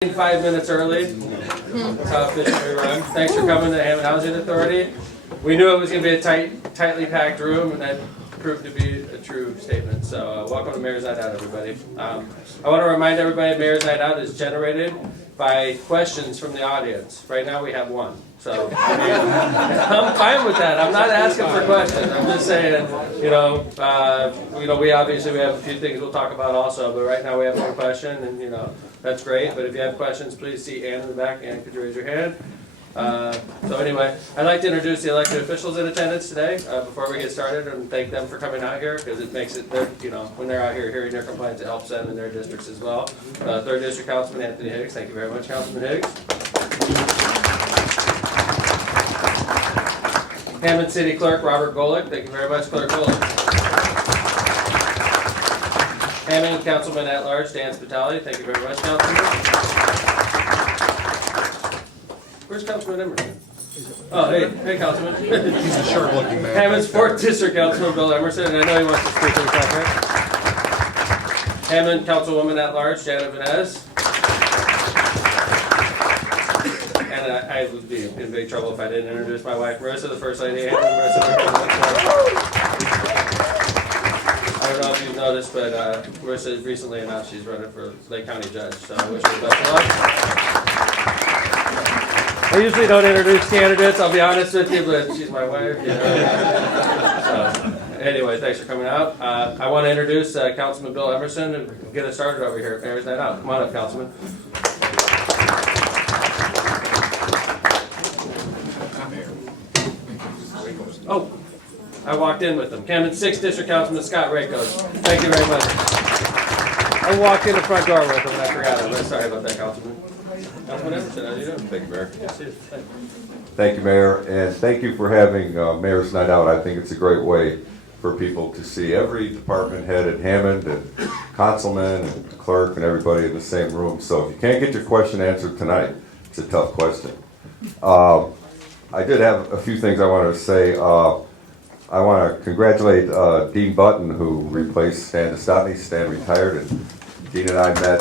5 minutes early. That's how efficient we run. Thanks for coming to Hammond Housing Authority. We knew it was going to be a tightly packed room, and that proved to be a true statement. So welcome to Mayor's Night Out, everybody. I want to remind everybody Mayor's Night Out is generated by questions from the audience. Right now we have one. So I'm fine with that. I'm not asking for questions. I'm just saying, we obviously have a few things we'll talk about also, but right now we have one question, and that's great. But if you have questions, please see Ann in the back. Ann, could you raise your hand? So anyway, I'd like to introduce the elected officials in attendance today before we get started, and thank them for coming out here because it makes it, when they're out here hearing their complaints, it helps them in their districts as well. 3rd District Councilman Anthony Higgs, thank you very much, Councilman Higgs. Hammond City Clerk Robert Golick, thank you very much, Clerk Golick. Hammond Councilman at Large Dan Spitali, thank you very much, Councilman. Where's Councilman Emerson? Oh, hey, Councilman. He's a sharp-looking man. Hammond's 4th District Councilman Bill Emerson, and I know he wants to speak to the conference. Hammond Councilwoman at Large Janet Vanez. And I would be in big trouble if I didn't introduce my wife, Marissa, the First Lady. Hammond, Marissa. I don't know if you've noticed, but Marissa recently announced she's running for Lake County Judge, so I wish her the best of luck. I usually don't introduce candidates, I'll be honest with you, but she's my wife. So, anyway, thanks for coming out. I want to introduce Councilman Bill Emerson and get us started over here at Mayor's Night Out. Come on up, Councilman. Oh, I walked in with them. Hammond 6th District Councilman Scott Rakos. Thank you very much. I walked in the front door with him and I forgot it. Sorry about that, Councilman. Councilman Emerson, how are you doing? Thank you, Mayor. Yes, Thank you, Mayor, and thank you for having Mayor's Night Out. I think it's a great way for people to see every department head at Hammond and councilman and clerk and everybody in the same room. So if you can't get your question answered tonight, it's a tough question. I did have a few things I wanted to say. I want to congratulate Dean Button, who replaced Stan Dostotny. Stan retired, and Dean and I met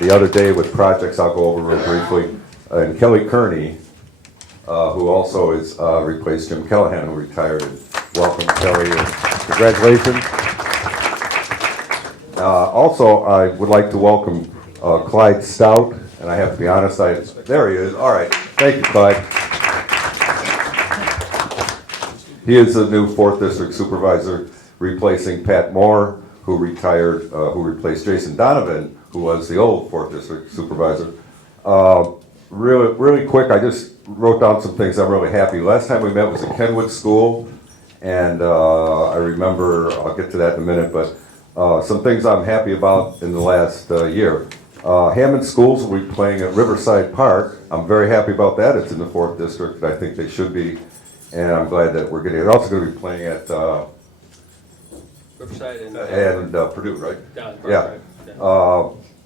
the other day with projects I'll go over real briefly. And Kelly Kearney, who also is replaced Jim Callahan, who retired. And welcome, Kelly, and congratulations. Also, I would like to welcome Clyde Stout, and I have to be honest, there he is. All right, thank you, Clyde. He is the new 4th District Supervisor, replacing Pat Moore, who retired, who replaced Jason Donovan, who was the old 4th District Supervisor. Really quick, I just wrote down some things I'm really happy. Last time we met was at Kenwood School, and I remember, I'll get to that in a minute, but some things I'm happy about in the last year. Hammond Schools will be playing at Riverside Park. I'm very happy about that. It's in the 4th District, and I think they should be, and I'm glad that we're getting it. They're also going to be playing at Riverside and Purdue, right? Yeah.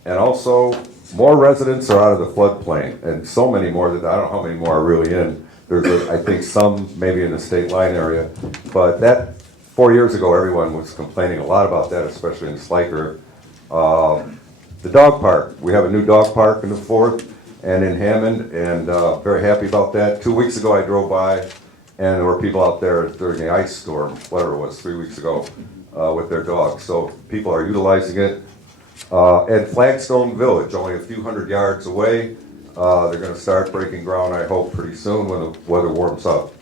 And also, more residents are out of the floodplain, and so many more that I don't know how many more are really in. There's, I think, some maybe in the state line area, but that 4 years ago, everyone was complaining a lot about that, especially in Sliker. The dog park, we have a new dog park in the 4th and in Hammond, and very happy about that. 2 weeks ago, I drove by, and there were people out there during the ice storm, whatever it was, 3 weeks ago, with their dogs. So people are utilizing it. At Flagstone Village, only a few hundred yards away, they're going to start breaking ground, I hope, pretty soon when the weather warms up.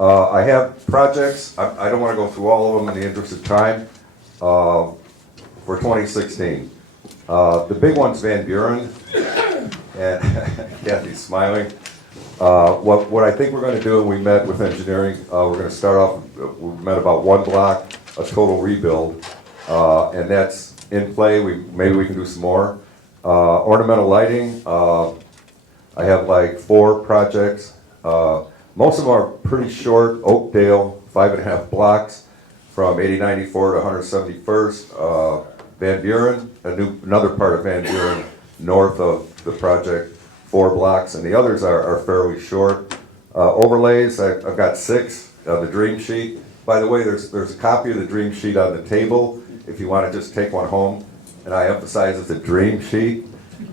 I have projects, I don't want to go through all of them in the interest of time, for 2016. The big one's Van Buren, and Kathy's smiling. What I think we're going to do, and we met with engineering, we're going to start off, we met about 1 block, a total rebuild, and that's in play. Maybe we can do some more. Ornamental lighting, I have like 4 projects. Most of them are pretty short. Oakdale, 5.5 blocks from 8094 to 171st. Van Buren, another part of Van Buren, north of the project, 4 blocks, and the others are fairly short. Overlays, I've got 6. The dream sheet. By the way, there's a copy of the dream sheet on the table if you want to just take one home. and I emphasize it's a dream sheet.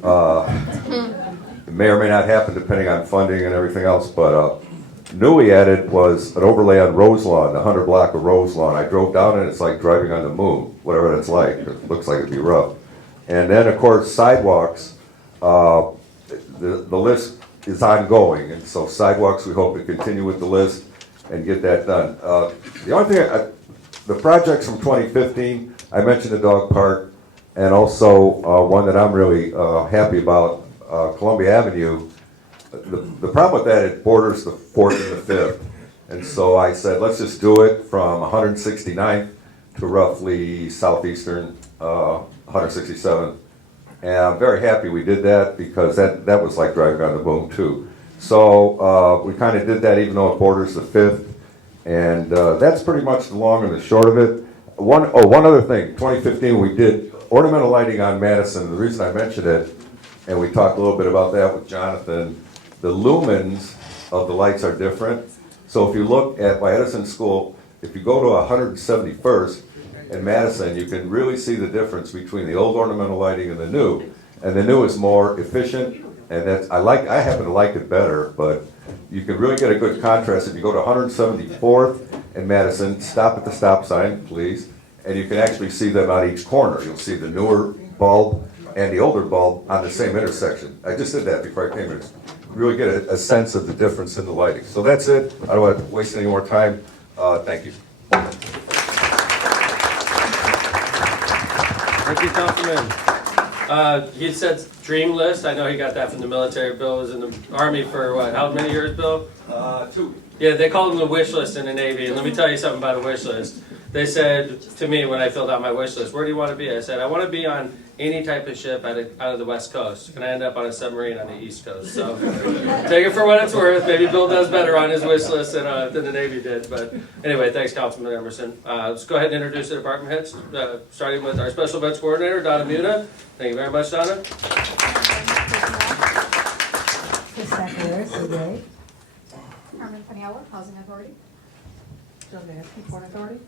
It may or may not happen depending on funding and everything else, but new we added was an overlay on Roselawn, the 100 block of Roselawn. I drove down and it's like driving on the moon, whatever that's like. It looks like it'd be rough. And then, of course, sidewalks. The list is ongoing, and so sidewalks, we hope to continue with the list and get that done. The only thing, the projects from 2015, I mentioned the dog park, and also one that I'm really happy about, Columbia Avenue. The problem with that, it borders the 4th and the 5th, and so I said, let's just do it from 169th to roughly southeastern 167th. And I'm very happy we did that because that was like driving on the moon too. So we kind of did that even though it borders the 5th. And that's pretty much the long and the short of it. One other thing, 2015 we did ornamental lighting on Madison. The reason I mentioned it, and we talked a little bit about that with Jonathan, the lumens of the lights are different. So if you look at my Edison School, if you go to 171st, in Madison, you can really see the difference between the old ornamental lighting and the new. And the new is more efficient, and I happen to like it better, but you can really get a good contrast. If you go to 174th in Madison, stop at the stop sign, please, and you can actually see them on each corner. You'll see the newer bulb and the older bulb on the same intersection. I just did that before I came here. Really get a sense of the difference in the lighting. So that's it. I don't want to waste any more time. Thank you. Thank you, Councilman. He said dream list. I know he got that from the military. Bill was in the Army for what? How many years, Bill? 2. Yeah, they called him the wish list in the Navy. And let me tell you something about a wish list. They said to me when I filled out my wish list, where do you want to be? I said, I want to be on any type of ship out of the West Coast. And I end up on a submarine on the East Coast. So take it for what it's worth. Maybe Bill does better on his wish list than the Navy did. But anyway, thanks, Councilman Emerson. Let's go ahead and introduce the department heads, starting with our Special Events Coordinator, Donna Muna. Thank you very much, Donna. Carmen Paniella, Housing Authority. Jill Nasky, Port Authority.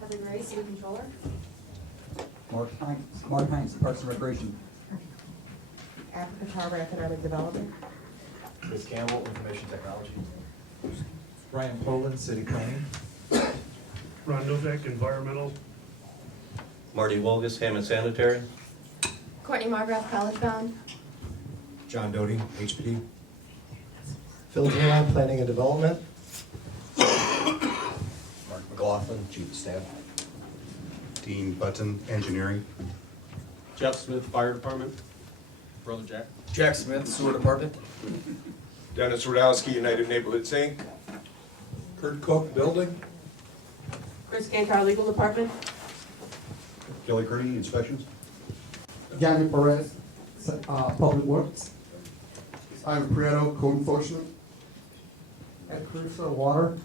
Heather Gray, City Controller. Mark Hines, Parks and Recreation. Africa Tarver, Economic Development. Chris Campbell, Information Technology. Brian Poland, City Planning. Ron Novak, Environmental. Marty Wolgus, Hammond Sanitary. Courtney Margraf, College Bound. John Doty, HPD. Phil Dion, Planning and Development. Mark McLaughlin, Chief of Staff. Dean Button, Engineering. Jeff Smith, Fire Department. Brother Jack. Jack Smith, Sewer Department. Dennis Rudowski, United Neighborhoods, Inc. Kurt Cook, Building. Chris Kantar, Legal Department. Kelly Kearney, Inspections. Gabby Perez, Public Works. Ivan Prieto, Code Enforcement. Ed Caruso, Water.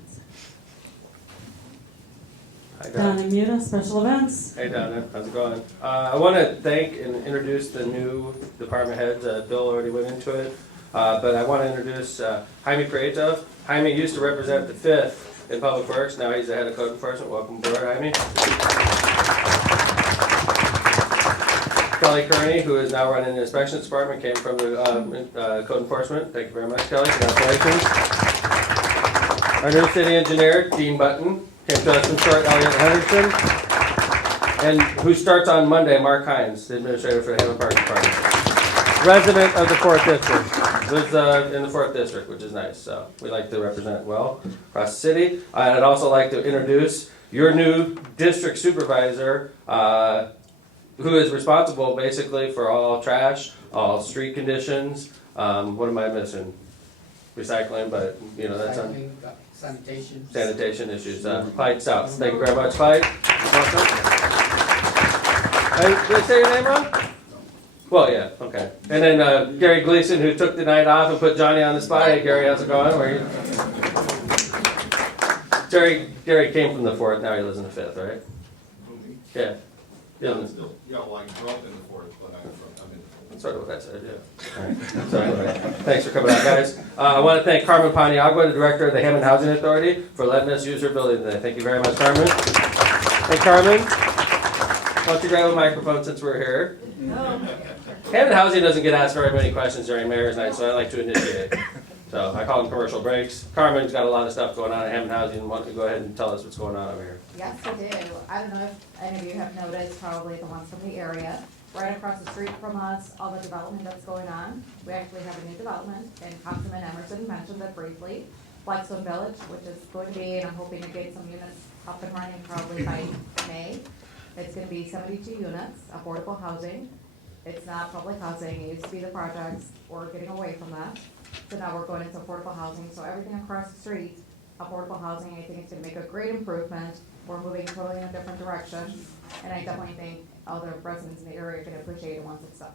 Hi, Donna. Donna Muna, Special Events. Hey, Donna. How's it going? I want to thank and introduce the new department heads. Bill already went into it. But I want to introduce Jaime Prieto. Jaime used to represent the 5th in Public Works. Now he's the head of Code Enforcement. Welcome aboard, Jaime. Kelly Kearney, who is now running the Inspections Department, came from the Code Enforcement. Thank you very much, Kelly. Congratulations. Our new city engineer, Dean Button, came to us from Short Elliott Henderson. And who starts on Monday, Mark Hines, the administrator for the Hammond Park Department. Resident of the 4th District. Lives in the 4th District, which is nice. So we like to represent well across the city. I'd also like to introduce your new district supervisor, who is responsible basically for all trash, all street conditions. What am I missing? Recycling, but you know that's on sanitation issues. Clyde South. Thank you very much, Clyde. Welcome. Did I say your name wrong? Well, yeah, okay. And then Gary Gleason, who took the night off and put Johnny on the spot. Hey, Gary, how's it going? Gary came from the 4th. Now he lives in the 5th, right? Yeah. Yeah, well, I grew up in the 4th, but I'm in the 4th. That's sort of what I said, yeah. All right. So anyway, thanks for coming out, guys. I want to thank Carmen Paniagua, the director of the Hammond Housing Authority, for letting us use her building today. Thank you very much, Carmen. Hey, Carmen. don't you grab a microphone since we're here? Hammond Housing doesn't get asked very many questions during mayor's night, so I like to initiate. So I call them commercial breaks. Carmen's got a lot of stuff going on at Hammond Housing. Why don't you go ahead and tell us what's going on over here? Yes, I do. I don't know if any of you have noticed, probably the ones from the area. Right across the street from us, all the development that's going on. We actually have a new development, and Councilman Emerson mentioned it briefly. Blackstone Village, which is going to be, and I'm hoping to get some units up and running probably by May. It's gonna be 72 units, affordable housing. It's not public housing, it used to be the projects, we're getting away from that. So now we're going into affordable housing, so everything across the street, affordable housing, I think it's gonna make a great improvement. We're moving totally in a different direction, and I definitely think all the residents in the area are gonna appreciate it once it's done.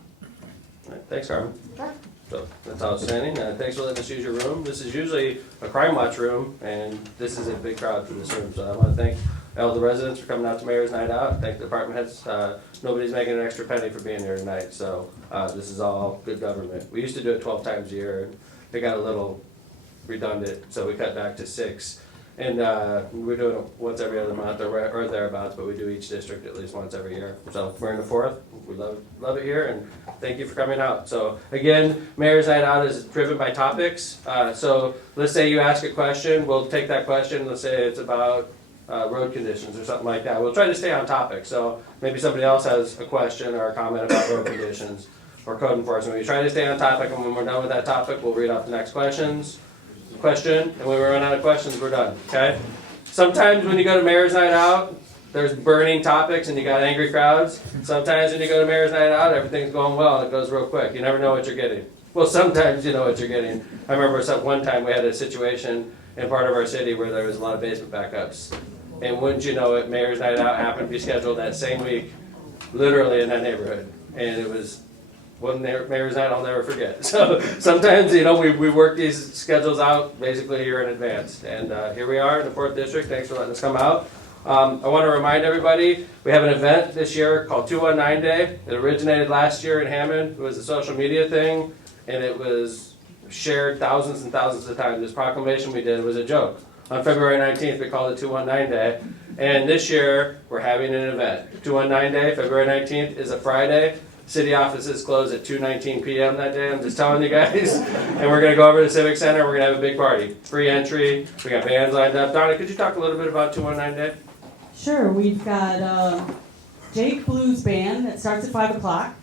All right, thanks, Carmen. Sure. So that's outstanding. Thanks for letting us use your room. This is usually a crime watch room, and this is a big crowd for this room. So I want to thank all the residents for coming out to Mayor's Night Out. Thank the department heads. Nobody's making an extra penny for being here tonight. So this is all good government. We used to do it 12 times a year, and it got a little redundant, so we cut back to 6. And we're doing it once every other month or thereabouts, but we do each district at least once every year. So we're in the 4th. We love it here, and thank you for coming out. So again, Mayor's Night Out is driven by topics. So let's say you ask a question, we'll take that question. Let's say it's about road conditions or something like that. We'll try to stay on topic. So maybe somebody else has a question or a comment about road conditions or code enforcement. We try to stay on topic, and when we're done with that topic, we'll read off the next question, and when we run out of questions, we're done, okay? Sometimes when you go to Mayor's Night Out, there's burning topics and you got angry crowds. Sometimes when you go to Mayor's Night Out, everything's going well and it goes real quick. You never know what you're getting. Well, sometimes you know what you're getting. I remember one time we had a situation in part of our city where there was a lot of basement backups. And wouldn't you know it, Mayor's Night Out happened to be scheduled that same week, literally in that neighborhood. And it was one Mayor's Night I'll never forget. So sometimes, you know, we work these schedules out basically a year in advance. And here we are in the 4th District. Thanks for letting us come out. I want to remind everybody, we have an event this year called 219 Day. It originated last year in Hammond. It was a social media thing, and it was shared thousands and thousands of times. This proclamation we did was a joke. On February 19th, we called it 219 Day. And this year, we're having an event. 219 Day, February 19th, is a Friday. City offices close at 2:19 p.m. that day, I'm just telling you guys. And we're going to go over to the Civic Center, we're going to have a big party. Free entry, we got bands lined up. Donna, could you talk a little bit about 219 Day? Sure, we've got Jake Blues Band that starts at 5 o'clock.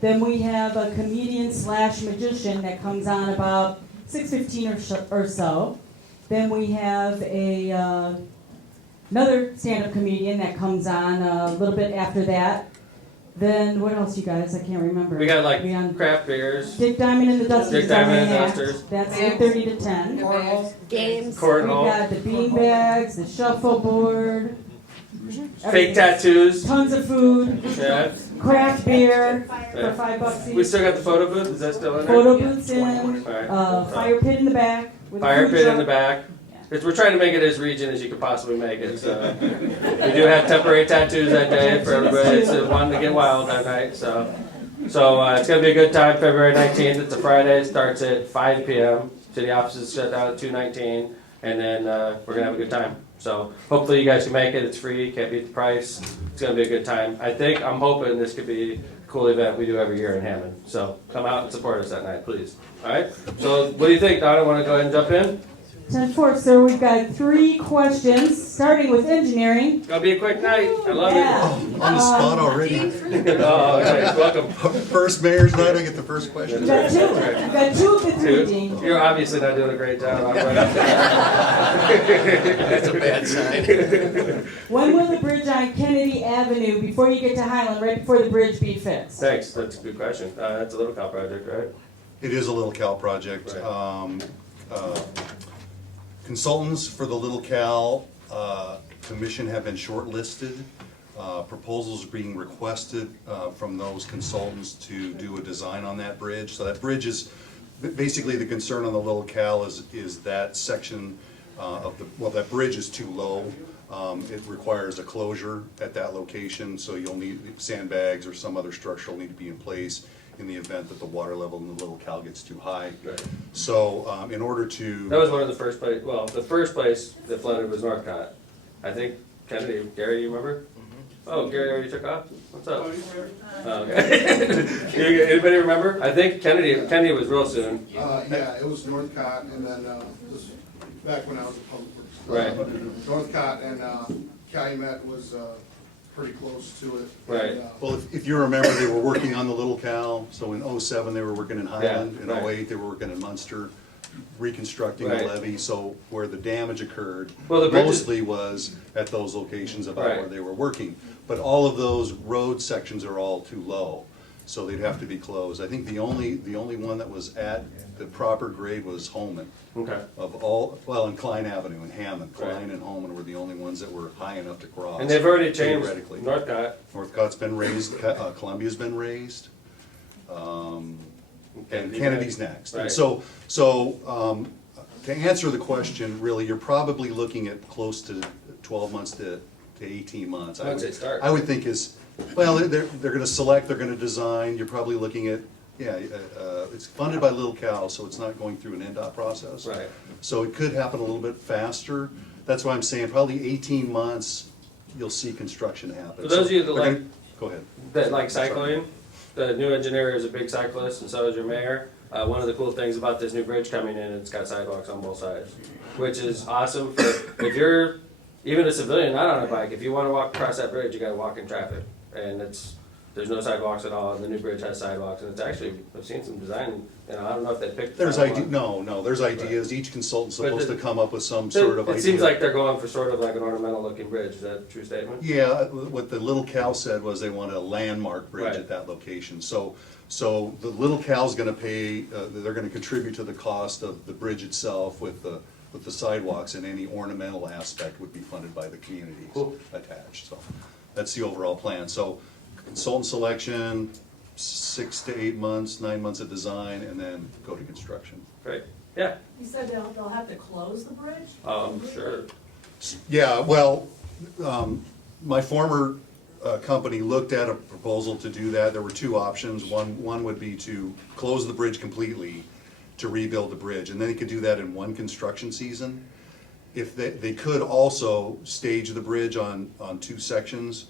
Then we have a comedian / magician that comes on about 6:15 or so. Then we have another stand-up comedian that comes on a little bit after that. Then what else, you guys? I can't remember. We got like craft beers. Dick Diamond and the Dusters. Dick Diamond and the Act. Dusters. That's 8:30 to 10. Games. Cornhole. We got the beanbags, the shuffleboard. Fake tattoos. Tons of food. Yeah. Craft beer Yeah. for $5 each. We still got the photo booth. Is that still in there? Photo booths in. Alright. Fire pit in the back. With a Fire food pit in the truck. back. We're trying to make it as region as you could possibly make it. So we do have temporary tattoos that day for everybody that's wanting to get wild that night. So it's going to be a good time. February 19th. It's a Friday. It starts at 5 p.m. City offices shut down at 2:19, and then we're gonna have a good time. So hopefully you guys can make it. It's free. Can't beat the price. It's gonna be a good time. I'm hoping this could be a cool event we do every year in Hammond. So come out and support us that night, please. All right. So what do you think, Donna? Want to go ahead and jump in? 10-4, sir. We've got 3 questions, starting with engineering. It's gonna be a quick night. I love it. On the spot already. Oh, okay. Welcome. First mayor's night, I get the first question. We've got 2. We've got 2 of the 3, Dean. You're obviously not doing a great job. I'm right up there. That's a bad sign. When will the bridge on Kennedy Avenue, before you get to Highland, right before the bridge, be fixed? Thanks. That's a good question. That's a Little Cow project, right? It is a Little Cal project. Consultants for the Little Cal Commission have been shortlisted. Proposals are being requested from those consultants to do a design on that bridge. So that bridge is, basically the concern on the Little Cal is that section that bridge is too low. It requires a closure at that location, so you'll need sandbags or some other structure will need to be in place in the event that the water level in the Little Cal gets too high. Right. So in order to... That was one of the first the first place that flooded was Northcott. I think, Kennedy, Gary, you remember? Oh, Gary already took off? What's up? Oh, okay. Anybody remember? I think Kennedy was real soon. Yeah, it was Northcott and then, this, back when I was a public works. Right. Northcott and, Calumet was, pretty close to it. Right. And, Well, if you remember, they were working on the Little Cal, so in '07, they were working in Highland, in right. '08, they were working in Munster, reconstructing the Right. levee, so where the damage occurred Well, the bridges- mostly was at those locations about Right. where they were working. But all of those road sections are all too low, so they'd have to be closed. I think the only one that was at the proper grade was Holman. Okay. Of all, well, and Klein Avenue and Hammond, Right. Klein and Holman were the only ones that were high enough to cross. And they've already changed theoretically. Northcott. Northcott's been raised, Columbia's been raised, and Kennedy's next. And Right. so, to answer the question, really, you're probably looking at close to 12 months to 18 months. I would say start. I would think is, well, they're gonna select, they're gonna design, you're probably looking at, yeah, it's funded by Little Cal, so it's not going through an NDOT process. Right. So it could happen a little bit faster. That's why I'm saying probably 18 months, you'll see construction happen. For those of you that So like- they're gonna- Go ahead. That like cycling, the new engineer is a big cyclist, and so is your mayor. One of the cool things about this new bridge coming in, it's got sidewalks on both sides, which is awesome for, if you're even a civilian not on a bike, if you wanna walk across that bridge, you gotta walk in traffic. And there's no sidewalks at all, and the new bridge has sidewalks, and it's actually, I've seen some design, I don't know if they picked. There's that one. there's ideas. Each consultant's But supposed the- to come up with some sort of idea. It seems like they're going for sort of like an ornamental looking bridge, is that a true statement? Yeah, what the Little Cal said was they want a landmark bridge Right. at that location. So the Little Cal's gonna pay, they're gonna contribute to the cost of the bridge itself with the sidewalks, and any ornamental aspect would be funded by the communities Cool. attached. So that's the overall plan. So consultant selection, 6 to 8 months, 9 months of design, and then go to construction. Great, yeah, You said they'll have to close the bridge? sure. Yeah, well, my former company looked at a proposal to do that. There were two options. One would be to close the bridge completely to rebuild the bridge, and then they could do that in one construction season. If they could also stage the bridge on two sections,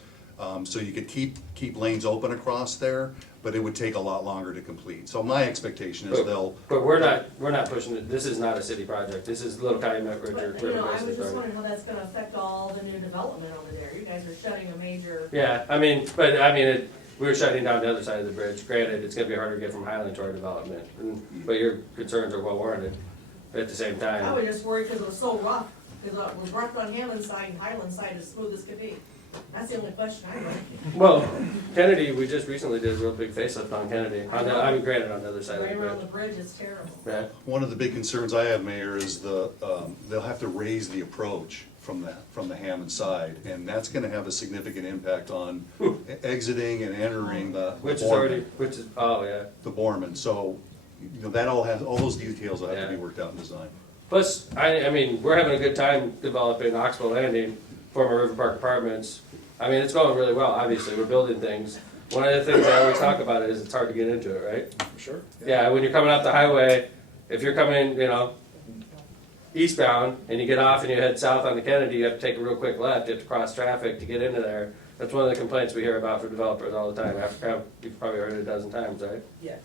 so you could keep lanes open across there, but it would take a lot longer to complete. So my expectation is they'll. But we're not pushing it, this is not a city project, this is Little Calumet River. But, River you know, I Basin was just Authority. wondering how that's gonna affect all the new development over there. You guys are shutting a major. Yeah, we're shutting down the other side of the bridge. Granted, it's gonna be harder to get from Highland to our development, but your concerns are well warranted at the same I time. was just worried because it was so rough, because it was rough on Hammond's side and Highland's side as smooth as could be. That's the only question I have. Well, Kennedy, we just recently did a real big facelift on Kennedy, granted on the other side of the Right around the bridge. bridge is terrible. Yeah, One of the big concerns I have, Mayor, is they'll have to raise the approach from the Hammond side, and that's gonna have a significant impact on exiting and entering the Borman. The Borman, so, that all those details will have to be Yeah. worked out in design. plus, we're having a good time developing Oxbow Landing, former River Park Apartments. It's going really well, obviously, we're building things. One of the things I always talk about is it's hard to get into it, right? Sure. Yeah, when you're coming up the highway, if you're coming, eastbound and you get off and you head south on the Kennedy, you have to take a real quick left, you have to cross traffic to get into there. That's one of the complaints we hear about from developers all the time. You've probably heard it a dozen times, right? Yes.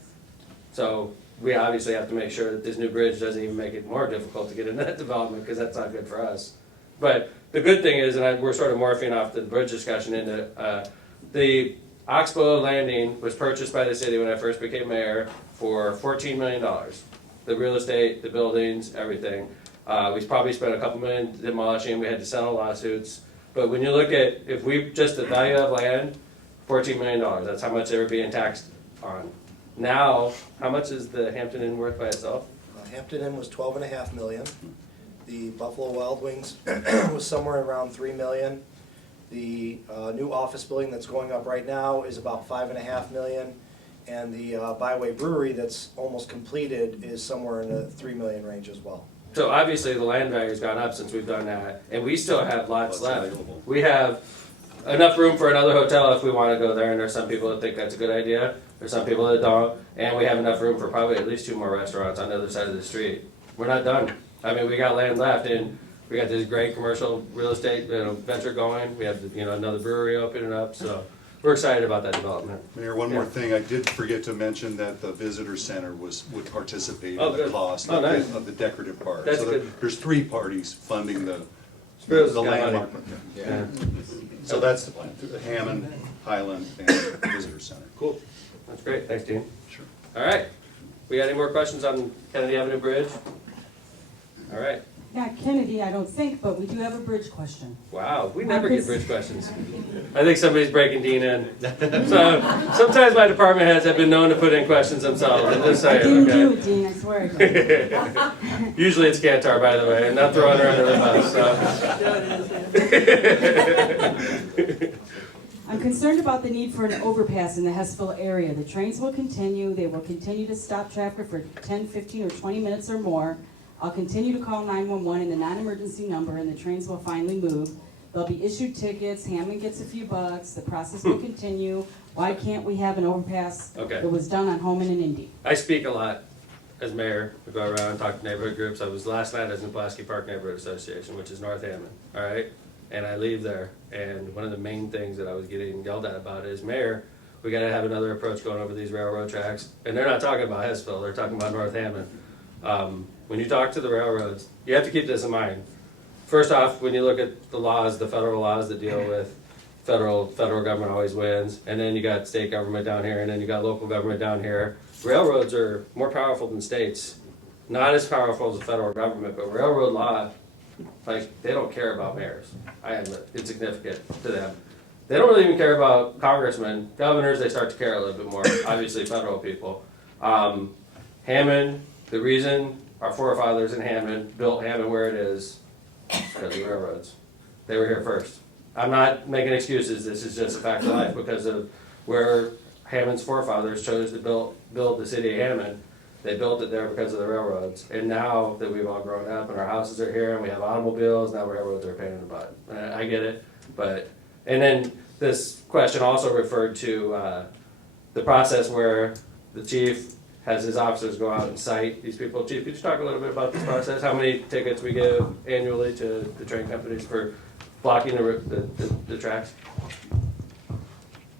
So we obviously have to make sure that this new bridge doesn't even make it more difficult to get into that development, because that's not good for us. But the good thing is, and we're sort of morphing off the bridge discussion into, the Oxbow Landing was purchased by the city when I first became mayor for $14 million. The real estate, the buildings, everything. We probably spent a couple million demolishing, we had to settle lawsuits. But when you look at, if we, just the value of land, $14 million, that's how much they were being taxed on. Now, how much is the Hampton Inn worth by itself? Hampton Inn was 12.5 million. The Buffalo Wild Wings was somewhere around 3 million. The new office building that's going up right now is about 5.5 million. And the Byway Brewery that's almost completed is somewhere in the 3 million range as well. So obviously the land value's gone up since we've done that, and we still have lots Lots left. available. We have enough room for another hotel if we wanna go there, and there's some people that think that's a good idea, there's some people that don't, and we have enough room for probably at least 2 more restaurants on the other side of the street. We're not done. We got land left, and We got this great commercial real estate, venture going. We have, another brewery opening up, so we're excited about that development. Mayor, one more thing, I did forget to mention that the visitor center would participate Oh, in the good. cost Oh, nice. of the decorative part. That's So good. there's 3 parties funding the Spirit's the got money. landmark. Yeah. So that's the plan, through the Hammond, Highland, and Visitor Center. Cool. That's great. Thanks, Dean. Sure. All right. We got any more questions on Kennedy Avenue Bridge? All right. Not Kennedy, I don't think, but we do have a bridge question. Wow, we never get bridge questions. I think somebody's breaking Dean in. So sometimes my department heads have been known to put in questions themselves. I'm just I saying, didn't do okay? it, Dean, I swear I didn't. Usually it's Kantar, by the way. I'm not throwing her under the bus. So. I'm concerned about the need for an overpass in the Hessville area. The trains will continue, they will continue to stop traffic for 10, 15, or 20 minutes or more. I'll continue to call 911 in the non-emergency number and the trains will finally move. They'll be issued tickets, Hammond gets a few bucks, the process will continue. Why can't we have an overpass Okay. that was done on Holman and Indy? I speak a lot as mayor. I go around and talk to neighborhood groups. I was last night at Pulaski Park Neighborhood Association, which is North Hammond, all right? And I leave there, and one of the main things that I was getting yelled at about is, Mayor, we gotta have another approach going over these railroad tracks. And they're not talking about Hessville, they're talking about North Hammond. When you talk to the railroads, you have to keep this in mind. First off, when you look at the laws, the federal laws that deal with federal government always wins, and then you got state government down here, and then you got local government down here. Railroads are more powerful than states. Not as powerful as the federal government, but railroad law, like, they don't care about mayors. I admit, it's significant to them. They don't really even care about congressmen. Governors, they start to care a little bit more, obviously federal people. Hammond, the reason our forefathers in Hammond built Hammond where it is because of railroads. They were here first. I'm not making excuses, this is just a fact of life because of where Hammond's forefathers chose to build the city of Hammond. They built it there because of the railroads. And now that we've all grown up and our houses are here and we have automobiles, now railroads are a pain in the butt. I get it, and then this question also referred to the process where the chief has his officers go out and cite these people. Chief, could you talk a little bit about this process? How many tickets we give annually to the train companies for blocking the tracks?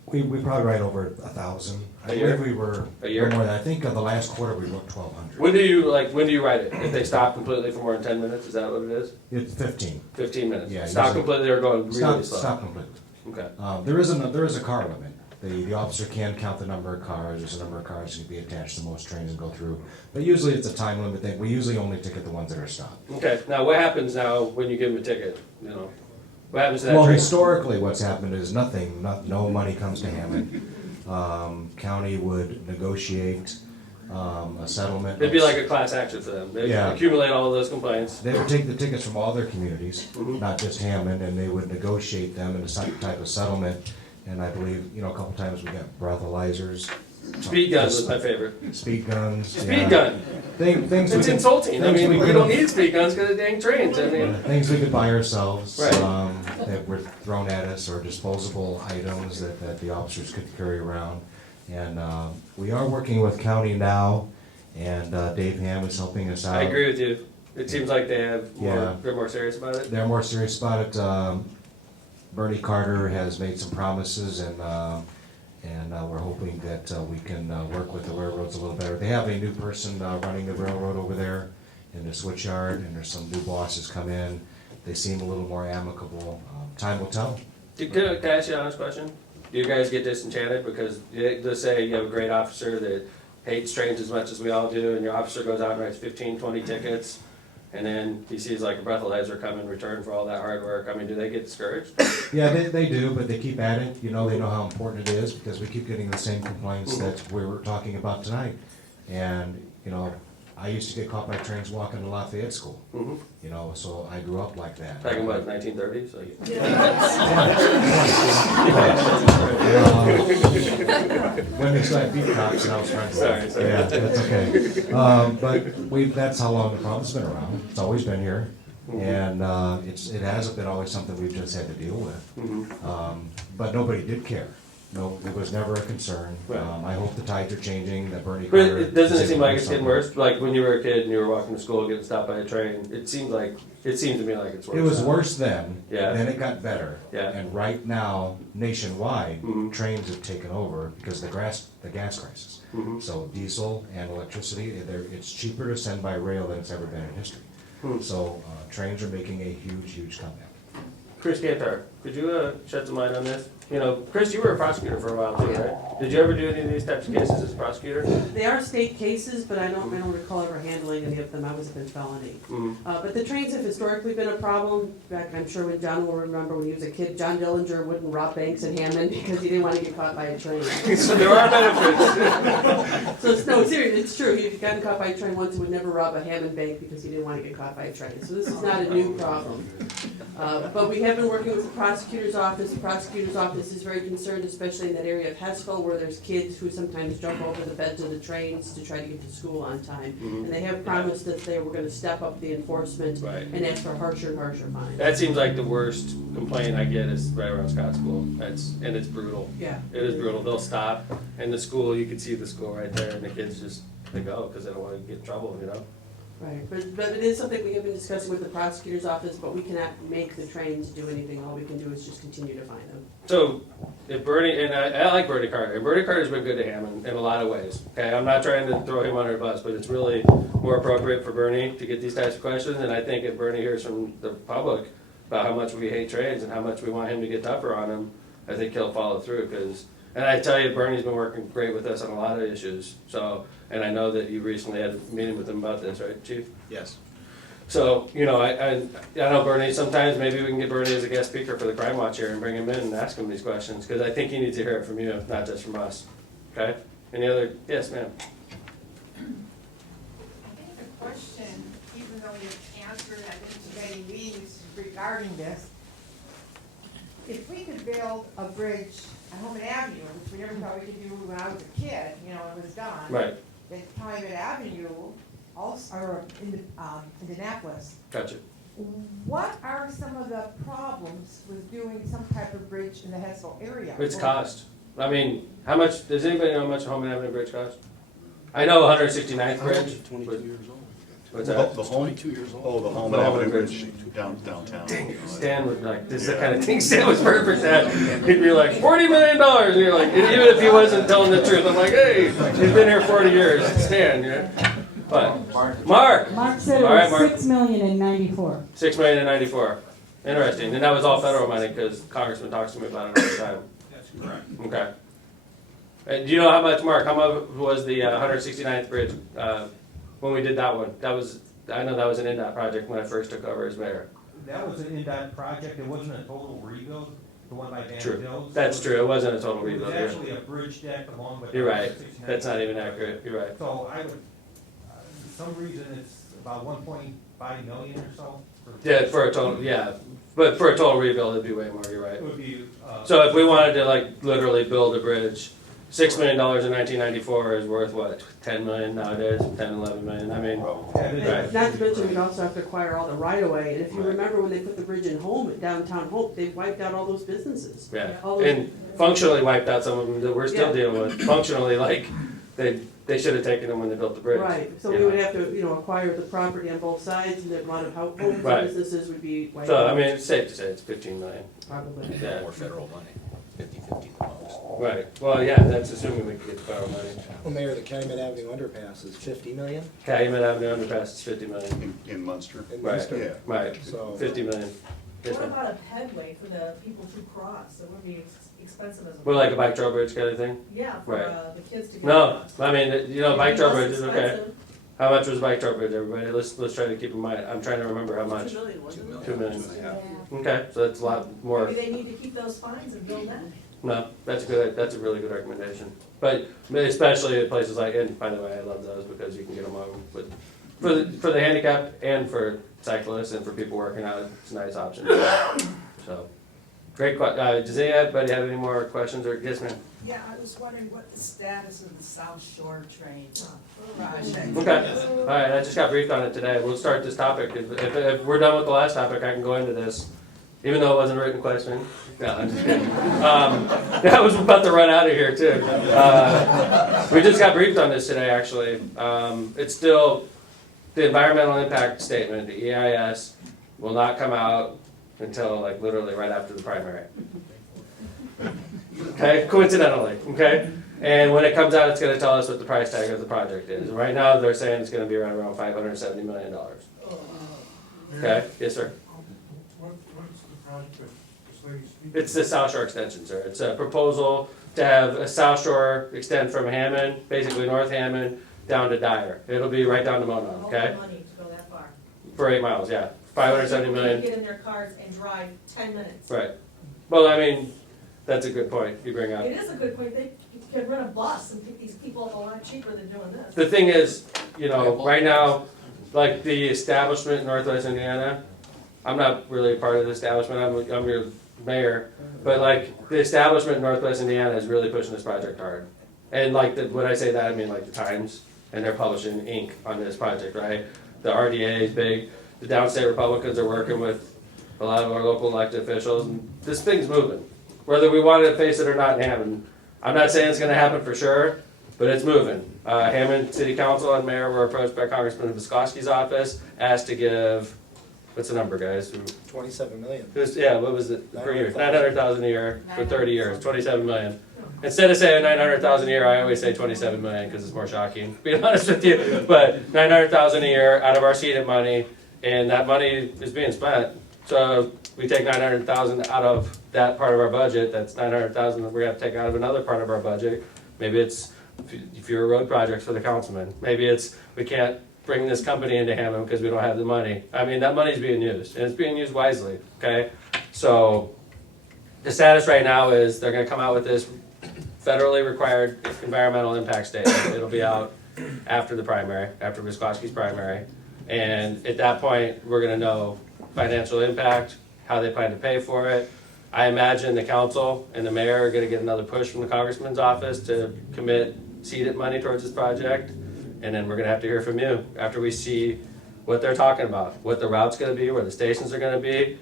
We probably write over 1,000. A year? I believe we were A year? more than, I think of the last quarter we wrote 1,200. When do you write it? If they stop completely for more than 10 minutes, is that what it is? It's 15. 15 minutes. Yeah, Stop usually- completely or going really slow? Stop completely. Okay. There is a car limit. The officer can count the number of cars. There's a number of cars that can be attached to most trains and go through. But usually it's a time limit thing. We usually only ticket the ones that are stopped. Okay. Now, what happens now when you give them a ticket? What happens to that Well, train? historically, what's happened is nothing. No money comes to Hammond. County would negotiate a settlement. It'd be like a class action for them. They Yeah. accumulate all of those complaints. They would take the tickets from all their communities, Mhm. not just Hammond, and they would negotiate them in some type of settlement. And I believe, a couple times we got breathalyzers. Speed guns was my favorite. Speed guns. Speed yeah. gun. Things It's we could- insulting. I things mean, we could- don't need speed guns because of dang trains. I mean, Things we could buy ourselves, Right. that were thrown at us, or disposable items that the officers could carry around. And, we are working with county now, and, Dave Ham is helping us out. I agree with you. It seems like they have Yeah. they're more serious about it. They're more serious about it. Bernie Carter has made some promises, and we're hoping that we can work with the railroads a little better. They have a new person running the railroad over there in the switch yard, and there's some new bosses come in. They seem a little more amicable. Time will tell. Can I ask you an honest question? Do you guys get disenchanted because let's say you have a great officer that hates trains as much as we all do, and your officer goes out and writes 15, 20 tickets, and then he sees like a breathalyzer come in return for all that hard work. I mean, do they get discouraged? Yeah, they do, but they keep at it. They know how important it is, because we keep getting the same complaints that we were talking about tonight. And, I used to get caught by trains walking to Lafayette School. Mm-hmm. So I grew up like that. Back in what, 1930s? So When they started beat cops, and I was trying to. Sorry. Yeah, that's okay. But that's how long the problem's been around. It's always been here. And it hasn't been always something we've just had to deal with. Mhm. But nobody did care. No, it was never a concern. Right. I hope the tides are changing, that Bernie But Carter. it doesn't is it seem able to like do it's getting something. worse? Like when you were a kid and you were walking to school getting stopped by a train, it seemed to me like it's worse. It was now. worse then, Yeah. then it got better. Yeah. And right now, nationwide, Mhm. trains have taken over because of the gas crisis. Mhm. So diesel and electricity, it's cheaper to send by rail than it's ever been in history. Hmm. So trains are making a huge comeback. Chris Cantar, could you shed some light on this? You know, Chris, you were a prosecutor for a while too, right? Did you ever do any of these types of cases as a prosecutor? They are state cases, but I don't recall ever handling any of them. I was a felony. Mhm. But the trains have historically been a problem. Back, I'm sure when John will remember when he was a kid, John Dillinger wouldn't rob banks in Hammond because he didn't want to get caught by a train. So there are benefits. So no, seriously, it's true. He'd gotten caught by a train once and would never rob a Hammond bank because he didn't want to get caught by a train. So this is not a new problem. But we have been working with the prosecutor's office. The prosecutor's office is very concerned, especially in that area of Hessville, where there's kids who sometimes jump over the beds of the trains to try to get to school on time. Mhm. And they have promised that they were gonna step up the enforcement Right. and ask for harsher and harsher fines. That seems like the worst complaint I get is right around Scott School. It's brutal. Yeah. It is brutal. They'll stop, and the school, you can see the school right there, and the kids just, they go, because they don't want to get in trouble, you know? Right, but it is something we have been discussing with the prosecutor's office, but we cannot make the trains do anything. All we can do is just continue to fine them. So, if Bernie, and I like Bernie Carter, and Bernie Carter's been good to Hammond in a lot of ways. Okay, I'm not trying to throw him under the bus, but it's really more appropriate for Bernie to get these types of questions, and I think if Bernie hears from the public about how much we hate trains and how much we want him to get tougher on them, I think he'll follow through, because, and I tell you, Bernie's been working great with us on a lot of issues, so, and I know that you recently had a meeting with him about this, right, Chief? Yes. So, you know, I know Bernie, sometimes maybe we can get Bernie as a guest speaker for the Crime Watch here and bring him in and ask him these questions, because I think he needs to hear it from you, not just from us. Okay? Any other, yes, ma'am? I think the question, even though you've answered, I think to Betty Weeds regarding this, if we could build a bridge on Holman Avenue, which we never thought we could do when I was a kid, you know, it was done. Right, Then Calumet Avenue, also, or Indianapolis. gotcha. What are some of the problems with doing some type of bridge in the Hessel area? It's cost. I mean, how much, does anybody know how much Holman Avenue Bridge costs? I know 169th Bridge. 22 years old. What's The that? the home, 22 years old. oh, the home The Holman Avenue Bridge. Bridge downtown. Stan was like, this is the kind of thing Stan was perfect at. He'd be like, $40 million, and you're like, and even if he wasn't telling the truth, I'm like, hey, he's been here 40 years, Stan, yeah. But, Mark! Mark said it All right, was Mark. 6 million in 94. $6 million in 94. Interesting, and that was all federal money, because Congressman talks to me about it all the time. That's correct. Okay. Do you know how much, Mark, how much was the 169th Bridge, when we did that one? That was, I know that was an NDOT project when I first took over as mayor. That was an NDOT project, it wasn't a total rebuild, the one by Van True. Dills. That's true, it wasn't a total It was rebuild, yeah. actually a bridge deck along with. You're right, 69. that's not even accurate, you're right. So I would, for some reason, it's about 1.5 million or so. Yeah, for a total, yeah, but for a total rebuild, it'd be way more, you're right. It would be, So if we wanted to like literally build a bridge, $6 million in 1994 is worth what, 10 million nowadays, 10, 11 million, I mean, right. Not to mention, we'd also have to acquire all the right of way, and if you remember when they put the bridge in Home, downtown Hope, they wiped out all those businesses. Yeah, All those- and functionally wiped out some of them that we're still Yeah. dealing with. Functionally, like, they should have taken them when they built the bridge. Right, so you we know? would have to, acquire the property on both sides, and then a lot of homes and Right. businesses would be wiped So, out. I mean, it's safe to say it's 15 million. Probably. Yeah. More federal money, 50-50 the most. Right, well, yeah, that's assuming we could get the federal money. Well, Mayor, the Calumet Avenue underpass is 50 million Calumet Avenue underpass is 50 million. In Munster. in Right, Munster. Yeah. right, So- 50 million. Yes, What ma'am. about a pedway for the people to cross? It would be expensive as a. Well, like a bike trail bridge kind of thing? Yeah, for Right. the kids to get No, across. I mean, bike It'd be trail less bridge is okay. expensive. How much was bike trail bridge, everybody? Let's try to keep in mind, I'm trying to remember how much. 2 million, wasn't it? 2 million. Yeah. Okay, so that's a lot more. Maybe they need to keep those fines and build that. No, that's a really good recommendation. But especially at places like, and by the way, I love those because you can get them on, but for the handicapped and for cyclists and for people working out, it's a nice option. So, great does anybody have any more questions or, yes ma'am? Yeah, I was wondering what the status of the South Shore train Okay, project. all right, I just got briefed on it today. We'll start this topic. If we're done with the last topic, I can go into this. even though it wasn't a written question. No, I'm just kidding. I was about to run out of here too. We just got briefed on this today, actually. It's still, the environmental impact statement, the EIS, will not come out until like literally right after the primary. Okay, coincidentally, okay? And when it comes out, it's gonna tell us what the price tag of the project is. Right now, they're saying it's gonna be around $570 million. Okay, yes, sir? What's the project that this lady's speaking? It's the South Shore extension, sir. It's a proposal to have a South Shore extend from Hammond, basically North Hammond, down to Dyer. It'll be right down to Monon, okay? Money to go that far. For 8 miles, yeah. 570 People million. Get in their cars and drive 10 minutes. Right. Well, I mean, that's a good point you bring up. It is a good point, they could rent a bus and pick these people up a lot cheaper than doing this. The thing is, you know, right now, like the establishment in Northwest Indiana, I'm not really a part of the establishment, I'm your mayor, but like the establishment in Northwest Indiana is really pushing this project hard. And like, when I say that, I mean like the Times, and they're publishing ink on this project, right? The RDA is big, the downstate Republicans are working with a lot of our local elected officials, and this thing's moving. Whether we want to face it or not in Hammond, I'm not saying it's gonna happen for sure, but it's moving. Hammond City Council and Mayor were approached by Congressman Viscoski's office, asked to give, what's the number, guys? 27 million. Yeah, what was it per year? 900,000. 900,000 a year for 30 years, 27 million. Instead of saying 900,000 a year, I always say 27 million because it's more shocking, to be honest with you. But 900,000 a year out of our seeded money, and that money is being spent. So we take 900,000 out of that part of our budget. That's 900,000 that we're gonna have to take out of another part of our budget. Maybe it's if you're a road project for the councilman. Maybe it's we can't bring this company into Hammond because we don't have the money. I mean, that money's being used, and it's being used wisely. Okay, so the status right now is they're gonna come out with this federally required environmental impact statement. It'll be out after the primary, after Viscoski's primary. And at that point, we're gonna know financial impact, how they plan to pay for it. I imagine the council and the mayor are gonna get another push from the congressman's office to commit seeded money towards this project. And then we're gonna have to hear from you after we see what they're talking about, what the route's gonna be, where the stations are gonna be.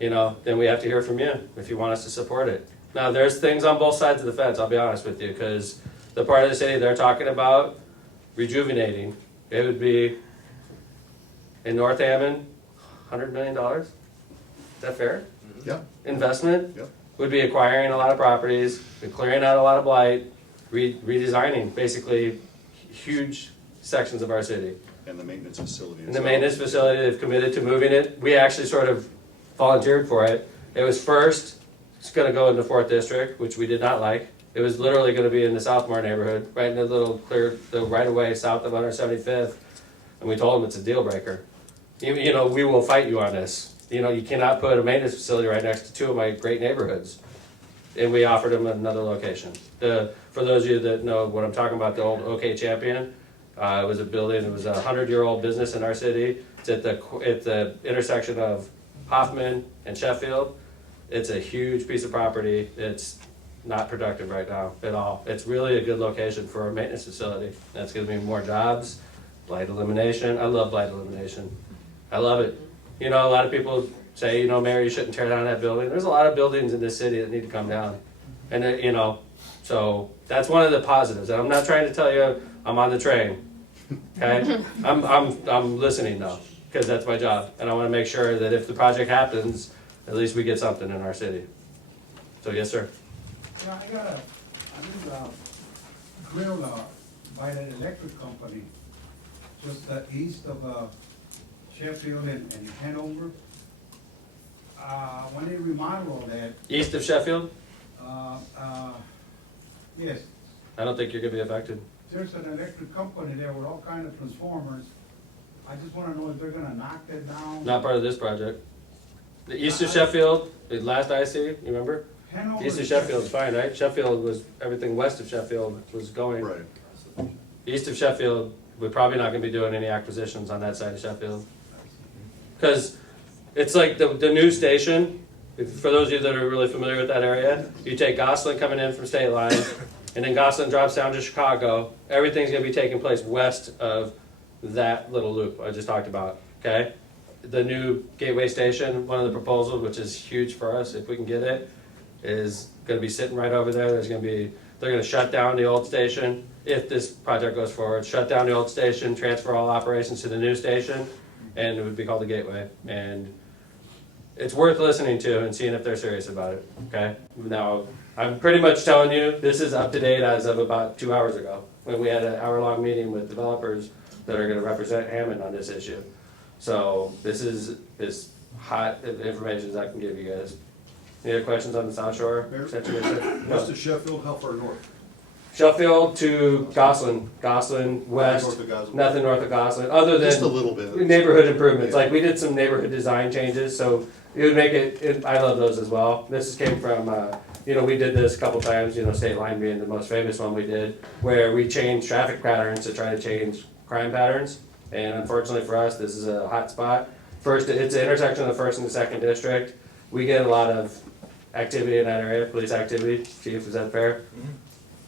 You know, then we have to hear from you if you want us to support it. Now, there's things on both sides of the fence, I'll be honest with you, because the part of the city they're talking about rejuvenating, it would be in North Hammond, $100 million? Is that fair? Yeah. Investment? Yep. Would be acquiring a lot of properties, clearing out a lot of blight, redesigning basically huge sections of our city. And the maintenance facility. And the maintenance facility, they've committed to moving it. We actually sort of volunteered for it. It was first, it's gonna go in the 4th district, which we did not like. It was literally gonna be in the Southmore neighborhood, right in the little clear, the right of way south of 175th. And we told them it's a deal breaker. You know, we will fight you on this. You know, you cannot put a maintenance facility right next to 2 of my great neighborhoods. And we offered them another location. For those of you that know what I'm talking about, the old OK Champion, it was a building, it was a 100-year-old business in our city. It's at the intersection of Hoffman and Sheffield. It's a huge piece of property. It's not productive right now at all. It's really a good location for a maintenance facility. That's gonna be more jobs, blight elimination. I love blight elimination. I love it. You know, a lot of people say, you know, Mayor, you shouldn't tear down that building. There's a lot of buildings in this city that need to come down. And, you know, so that's one of the positives. And I'm not trying to tell you I'm on the train, okay? I'm listening though, because that's my job. And I want to make sure that if the project happens, at least we get something in our city. So, yes, sir. Yeah, I need a grill by an electric company, just east of Sheffield and Hanover. When they remodel all that, East of Sheffield? yes, I don't think you're going to be affected. there's an electric company there with all kind of transformers. I just wanna know if they're gonna knock that down. Not part of this project. The east of Sheffield, the last I see, you remember? Hanover. East of Sheffield's fine, right? Sheffield was, everything west of Sheffield was going. Right. East of Sheffield, we're probably not gonna be doing any acquisitions on that side of Sheffield. Cause it's like the new station, for those of you that are really familiar with that area, you take Gosselin coming in from State Line, and then Gosselin drops down to Chicago. Everything's gonna be taking place west of that little loop I just talked about, okay? the new Gateway Station, one of the proposals, which is huge for us, if we can get it, is gonna be sitting right over there. They're gonna shut down the old station, if this project goes forward, shut down the old station, transfer all operations to the new station, and it would be called the Gateway. And it's worth listening to and seeing if they're serious about it, okay? Now, I'm pretty much telling you, this is up to date as of about 2 hours ago, when we had an hour-long meeting with developers that are gonna represent Hammond on this issue. So this is as hot information as I can give you guys. Any other questions on the South Shore? West of Sheffield, how far north? Sheffield to Gosselin west, North of Gosselin. nothing north of Gosselin, other than Just a little bit. neighborhood improvements. Yeah. Like we did some neighborhood design changes, so it would make it, I love those as well. This came from, we did this a couple times, State Line being the most famous one we did, where we changed traffic patterns to try to change crime patterns. And unfortunately for us, this is a hot spot. First, it's the intersection of the first and the second district. We get a lot of activity in that area, police activity. Chief, is that fair?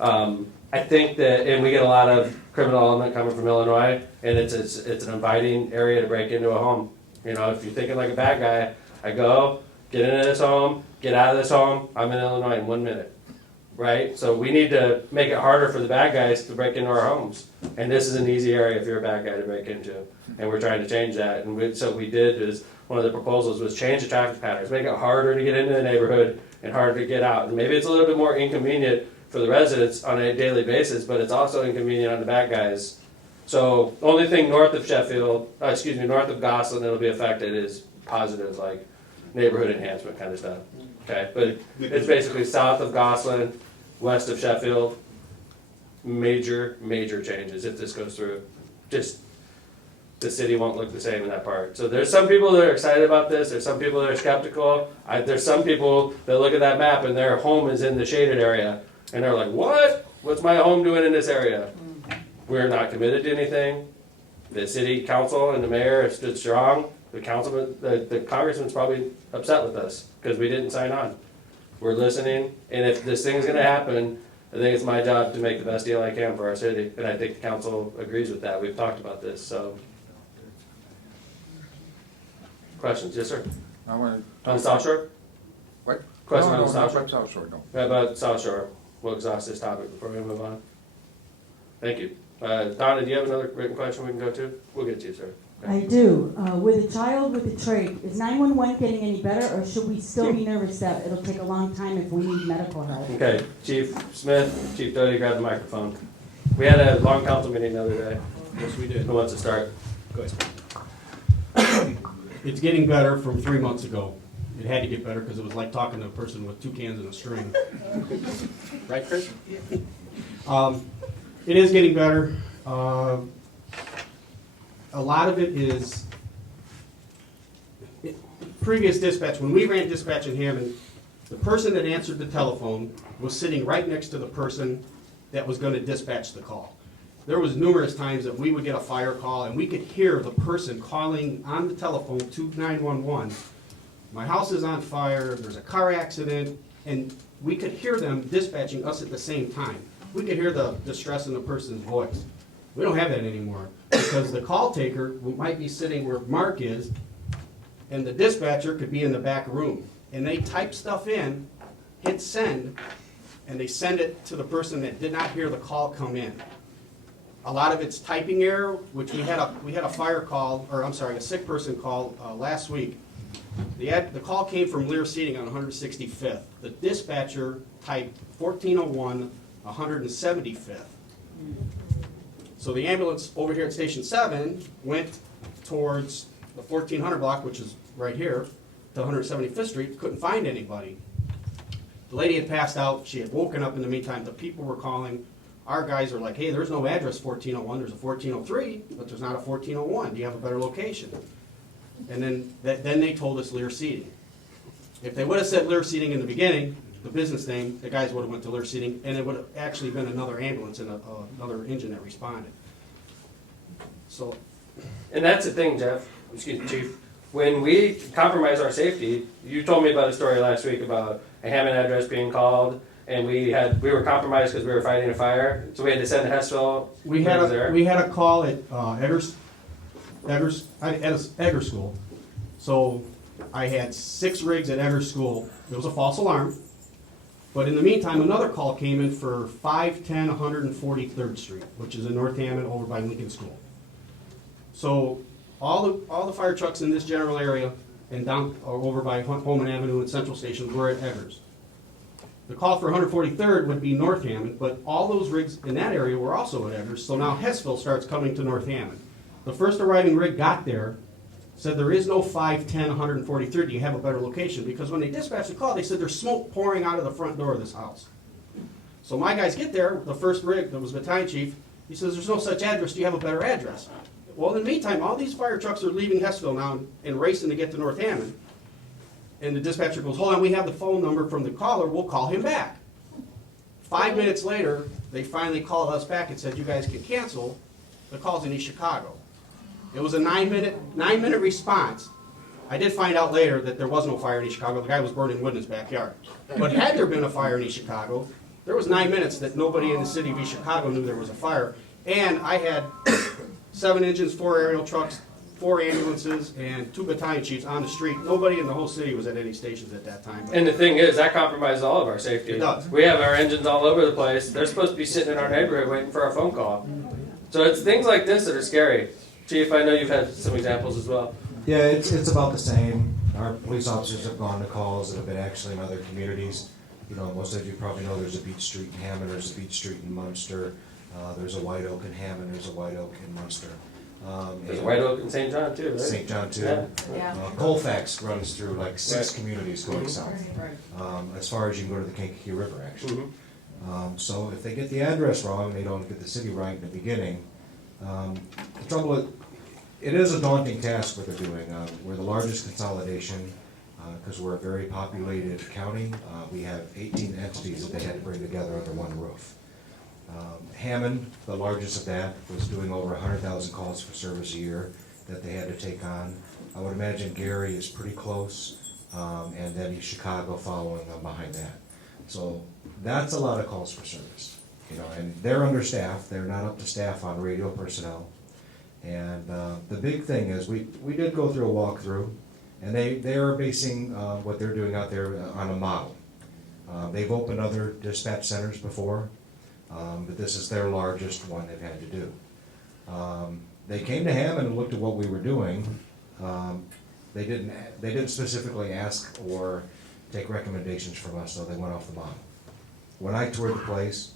I think that, and we get a lot of criminal element coming from Illinois, and it's an inviting area to break into a home. If you're thinking like a bad guy, I go, get into this home, get out of this home, I'm in Illinois in 1 minute, right? So we need to make it harder for the bad guys to break into our homes. And this is an easy area if you're a bad guy to break into. And we're trying to change that. And so we did is, one of the proposals was change the traffic patterns, make it harder to get into the neighborhood and harder to get out. And maybe it's a little bit more inconvenient for the residents on a daily basis, but it's also inconvenient on the bad guys. So only thing north of north of Gosselin that'll be affected is positive, like neighborhood enhancement kind of stuff. Okay, but it's basically south of Gosselin, west of Sheffield. Major changes if this goes through. Just the city won't look the same in that part. So there's some people that are excited about this. There's some people that are skeptical. There's some people that look at that map and their home is in the shaded area, and they're like, "What? What's my home doing in this area?" We're not committed to anything. The city council and the mayor have stood strong. The councilman, the congressman's probably upset with us because we didn't sign on. We're listening, and if this thing's going to happen, I think it's my job to make the best deal I can for our city, and I think the council agrees with that. We've talked about this, so. Questions? Yes, sir. I want On the South Shore? What? Question No, on the no, South not Shore? South Shore, no. How about South Shore? We'll exhaust this topic before we move on. Thank you. Donna, do you have another written question we can go to? We'll get to you, sir. I do. With a child with a trach, is 911 getting any better, or should we still be nervous that it'll take a long time if we need medical help? Okay, Chief Smith, Chief Doty, grab the microphone. We had a long council meeting the other day. Yes, we did. Who wants to start? Go ahead. It's getting better from 3 months ago. It had to get better because it was like talking to a person with 2 cans and a string. Right, Chris? It is getting better. A lot of it is previous dispatch. When we ran dispatch in Hammond, the person that answered the telephone was sitting right next to the person that was going to dispatch the call. There was numerous times that we would get a fire call and we could hear the person calling on the telephone to 911. My house is on fire, there's a car accident, and we could hear them dispatching us at the same time. We could hear the distress in the person's voice. We don't have that anymore because the call taker might be sitting where Mark is and the dispatcher could be in the back room. And they type stuff in, hit send, and they send it to the person that did not hear the call come in. A lot of it's typing error, which we had a fire call, or I'm sorry, a sick person call last week. The call came from Lear Seating on 165th. The dispatcher typed 1401 175th. So the ambulance over here at Station 7 went towards the 1400 block, which is right here, to 175th Street, couldn't find anybody. The lady had passed out, she had woken up in the meantime, the people were calling. Our guys are like, hey, there's no address 1401, there's a 1403, but there's not a 1401. Do you have a better location? And then they told us Lear Seating. If they would have said Lear Seating in the beginning, the business name, the guys would have went to Lear Seating, and it would have actually been another ambulance and another engine that responded. So, And that's the thing, Jeff, excuse me, Chief. When we compromise our safety, you told me about a story last week about a Hammond address being called, and we were compromised because we were fighting a fire, so we had to send Hessville. we had a call at Egger School, So I had 6 rigs at Eggers School. It was a false alarm. But in the meantime, another call came in for 510 143rd Street, which is in North Hammond over by Lincoln School. So all the fire trucks in this general area and down or over by Holman Avenue and Central Station were at Eggers. The call for 143rd would be North Hammond, but all those rigs in that area were also at Eggers, so now Hessville starts coming to North Hammond. The first arriving rig got there, said there is no 510 143rd, do you have a better location? Because when they dispatched the call, they said there's smoke pouring out of the front door of this house. So my guys get there, the first rig, that was battalion chief, he says there's no such address, do you have a better address? Well, in the meantime, all these fire trucks are leaving Hessville now and racing to get to North Hammond. And the dispatcher goes, hold on, we have the phone number from the caller, we'll call him back. 5 minutes later, they finally called us back and said, you guys can cancel. The call's in East Chicago. It was a 9-minute response. I did find out later that there was no fire in East Chicago. The guy was burning wood in his backyard. But had there been a fire in East Chicago, there was 9 minutes that nobody in the city of East Chicago knew there was a fire. And I had 7 engines, 4 aerial trucks, 4 ambulances, and 2 battalion chiefs on the street. Nobody in the whole city was at any stations at that time. And the thing is, that compromises all of our safety. It does. We have our engines all over the place. They're supposed to be sitting in our neighborhood waiting for our phone call. So it's things like this that are scary. Chief, I know you've had some examples as well. Yeah, it's about the same. Our police officers have gone to calls that have been actually in other communities. You know, most of you probably know there's a Beach Street in Hammond, there's a Beach Street in Munster, there's a White Oak in Hammond, there's a White Oak in Munster. There's a White Oak in St. John too, right? St. John too. Yeah. Colfax runs through like 6 Right. communities going south. As far as you can go to the Kankakee River, actually. So if they get the address wrong, they don't get the city right in the beginning. The trouble is, it is a daunting task what they're doing. We're the largest consolidation because we're a very populated county. We have 18 entities that they had to bring together under one roof. Hammond, the largest of that, was doing over 100,000 calls for service a year that they had to take on. I would imagine Gary is pretty close, and then East Chicago following behind that. So that's a lot of calls for service, you know, and they're understaffed. They're not up to staff on radio personnel. And the big thing is we did go through a walkthrough, and they are basing what they're doing out there on a model. They've opened other dispatch centers before, but this is their largest one they've had to do. They came to Hammond and looked at what we were doing. They didn't specifically ask or take recommendations from us, so they went off the model. When I toured the place,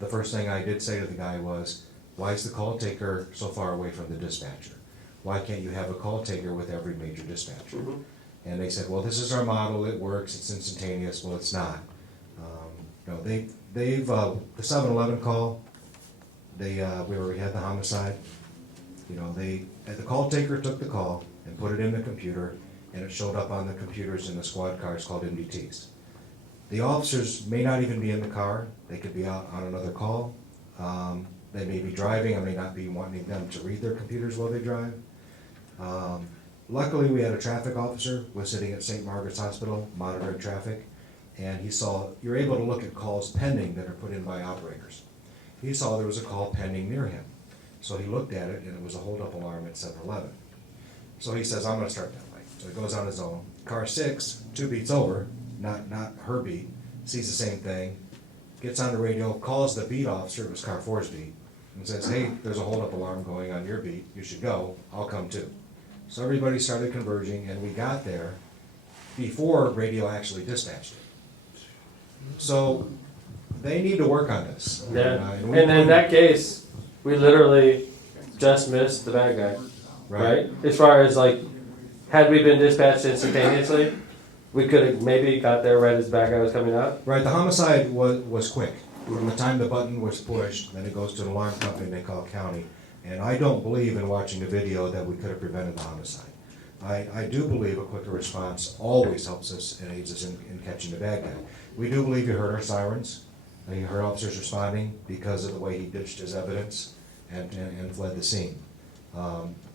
the first thing I did say to the guy was, why is the call taker so far away from the dispatcher? Why can't you have a call taker with every major dispatcher? And they said, well, this is our model, it works, it's instantaneous. Well, it's not. No, they've the 7-Eleven call, where we had the homicide, you know, the call taker took the call and put it in the computer, and it showed up on the computers in the squad cars called MDTs. The officers may not even be in the car, they could be out on another call. They may be driving, I may not be wanting them to read their computers while they drive. Luckily, we had a traffic officer was sitting at St. Margaret's Hospital monitoring traffic, and he saw, you're able to look at calls pending that are put in by operators. He saw there was a call pending near him. So he looked at it, and it was a hold-up alarm at 7-Eleven. So he says, I'm gonna start that way. So he goes on his own. Car 6, 2 beats over, not her beat, sees the same thing, gets on the radio, calls the beat officer, it was car 4's beat, and says, hey, there's a hold-up alarm going on your beat, you should go, I'll come too. So everybody started converging, and we got there before radio actually dispatched it. So they need to work on this. Yeah. And And in that case, we literally just missed the bad guy. Right? As far as like, had we been dispatched instantaneously, we could have maybe got there right as the bad guy was coming out. Right, the homicide was quick. From the time the button was pushed, then it goes to an alarm company, they call county. And I don't believe in watching the video that we could have prevented the homicide. I do believe a quicker response always helps us and aids us in catching the bad guy. We do believe you heard our sirens. You heard officers responding because of the way he ditched his evidence and fled the scene.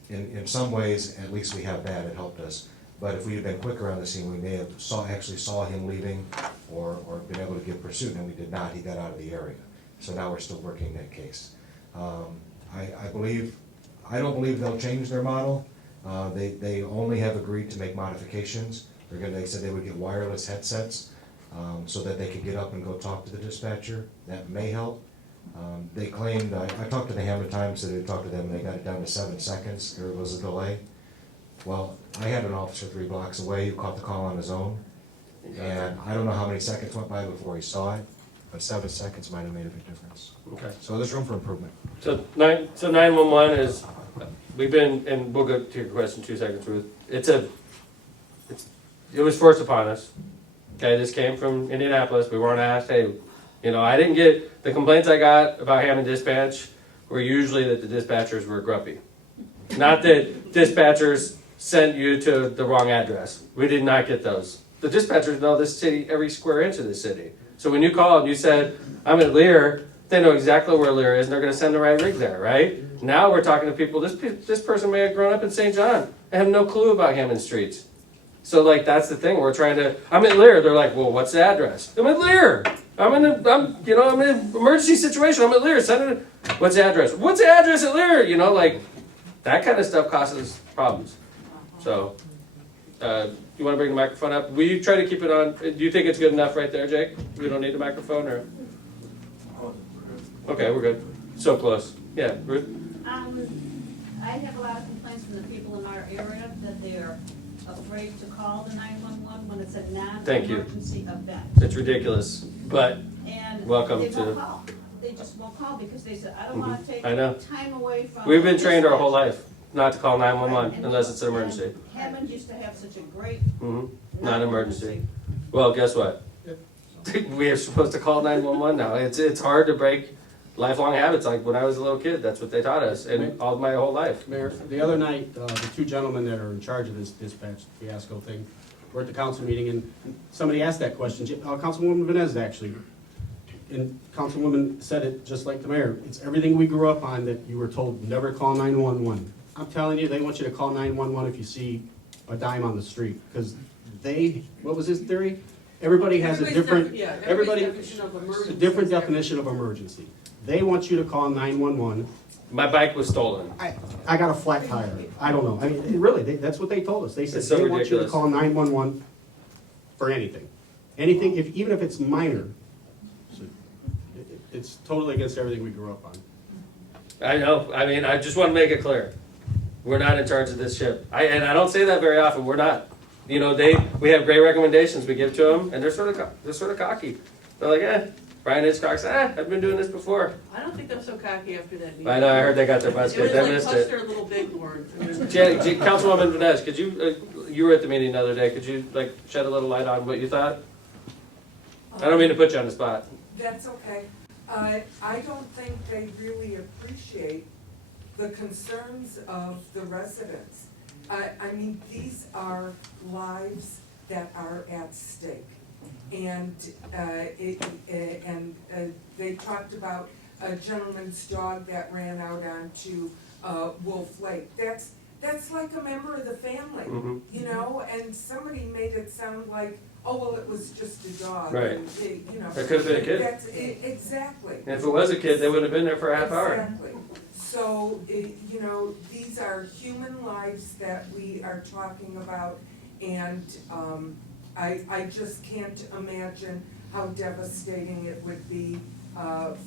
In some ways, at least we have that, it helped us. But if we had been quicker on the scene, we may have actually saw him leaving or been able to give pursuit, and we did not. He got out of the area. So now we're still working that case. I don't believe they'll change their model, They only have agreed to make modifications. They said they would get wireless headsets, so that they could get up and go talk to the dispatcher. That may help. They claimed, I talked to the Hammond Times, that they talked to them, and they got it down to 7 seconds. There was a delay. Well, I had an officer 3 blocks away who caught the call on his own, and I don't know how many seconds went by before he saw it, but 7 seconds might have made a big difference. Okay. So there's room for improvement. So 911 is, we've been, and we'll go to your question in 2 seconds, Ruth. It was forced upon us. Okay, this came from Indianapolis. We weren't asked, hey, I didn't get, the complaints I got about Hammond Dispatch were usually that the dispatchers were grumpy. Not that dispatchers sent you to the wrong address. We did not get those. The dispatchers know this city, every square inch of this city. So when you called and you said, I'm at Lear, they know exactly where Lear is and they're going to send the right rig there, right? Now we're talking to people, this person may have grown up in St. John and have no clue about Hammond Streets. So that's the thing, we're trying to, I'm at Lear, they're like, well, what's the address? I'm at Lear. I'm in an emergency situation, I'm at Lear, send it, what's the address? What's the address at Lear? That kind of stuff causes problems. So, you want to bring the microphone up? We try to keep it on, do you think it's good enough right there, Jake? We don't need the microphone, or? Okay, we're good. So close. Yeah, Ruth? I have a lot of complaints from the people in our area that they're afraid to call the 911 when it's a non-emergency event. It's ridiculous, but And welcome they to. won't call. They just won't call because they said, I don't want to take I know. time away from. We've been trained our whole dispatch." life not to call 911 And- unless it's an emergency. and Hammond used to have such a great Non-emergency. Well, guess what? We are supposed to call 911 now. It's hard to break lifelong habits. Like when I was a little kid, that's what they taught us, and all my whole life. Mayor, the other night, the 2 gentlemen that are in charge of this dispatch fiasco thing were at the council meeting, and somebody asked that question, Councilwoman Venez actually, and Councilwoman said it just like the mayor. It's everything we grew up on that you were told, never call 911. I'm telling you, they want you to call 911 if you see a dime on the street, because what was his theory? Everybody has a different, everybody's definition of emergency. a different definition of emergency. They want you to call 911. My bike was stolen. I got a flat tire. I don't know. I mean, really, that's what they told us. They said It's so they want you to ridiculous. call 911 for anything. Anything, even if it's minor. It's totally against everything we grew up on. I know. I mean, I just want to make it clear. We're not in charge of this ship. And I don't say that very often. We're not. We have great recommendations we give to them, and they're sort of cocky. They're like, Brian Hitchcock said, I've been doing this before. I don't think they're so cocky after that meeting. I know, I heard they got their butts kicked. I It missed was like it. Custer Little Bighorn. Councilwoman Vanez, could you, you were at the meeting the other day, could you shed a little light on what you thought? I don't mean to put you on the spot. That's okay. I don't think they really appreciate the concerns of the residents. I mean, these are lives that are at stake. And they talked about a gentleman's dog that ran out onto Wolf Lake. That's like a member of the family, and somebody made it sound like, oh, well, it was just a dog. Right. And, It could have been a kid. Exactly. And if it was a kid, they wouldn't have been there for a half hour. Exactly. So, these are human lives that we are talking about, and I just can't imagine how devastating it would be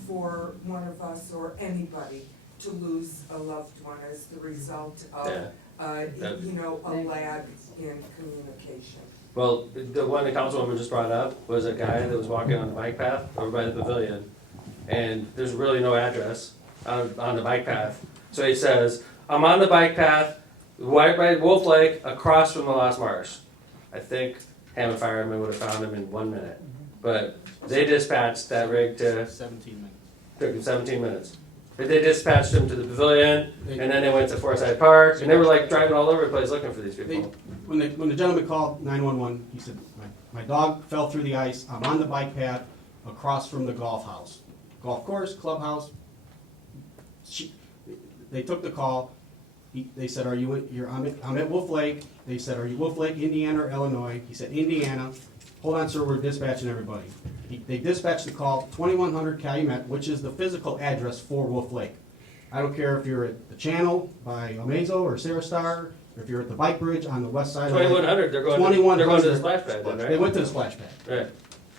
for one of us or anybody to lose a loved one as the result of, a lag in communication. Well, the one the councilwoman just brought up was a guy that was walking on the bike path over by the pavilion, and there's really no address on the bike path. So he says, I'm on the bike path, right by Wolf Lake, across from the Lost Marsh. I think Hammond Firemen would have found him in 1 minute. But they dispatched that rig to 17 minutes. Took him 17 minutes. But they dispatched him to the pavilion, and then they went to Forsyth Park, and they were driving all over the place looking for these people. When the gentleman called 911, he said, my dog fell through the ice. I'm on the bike path across from the golf house. Golf course, clubhouse. They took the call. They said, I'm at Wolf Lake. They said, are you Wolf Lake, Indiana or Illinois? He said, Indiana. Hold on, sir, we're dispatching everybody. They dispatched the call, 2100 Calumet, which is the physical address for Wolf Lake. I don't care if you're at the Channel by Amazo or Sarah Star, If you're at the bike bridge on the west side of 2100, they're going to the 2100, splash pad then, right? They went to the splash pad. Right.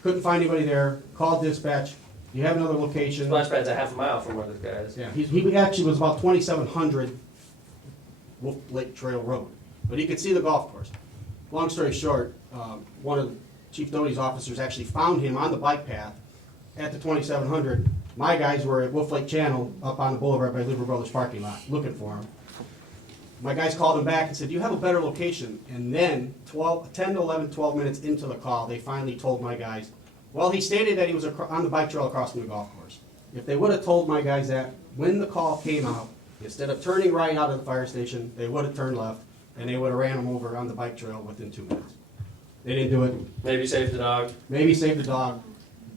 Couldn't find anybody there, called dispatch, you have another location. Splash pad's a half a mile from where this guy is. Yeah, he actually was about 2700 Wolf Lake Trail Road, but he could see the golf course. Long story short, one of Chief Doty's officers actually found him on the bike path at the 2700. My guys were at Wolf Lake Channel up on the boulevard by Liver Brothers parking lot looking for him. My guys called him back and said, do you have a better location? And then 10 to 11, 12 minutes into the call, they finally told my guys, well, he stated that he was on the bike trail across from the golf course. If they would have told my guys that when the call came out, instead of turning right out of the fire station, they would have turned left, and they would have ran him over on the bike trail within 2 minutes. They didn't do it. Maybe save the dog. Maybe save the dog,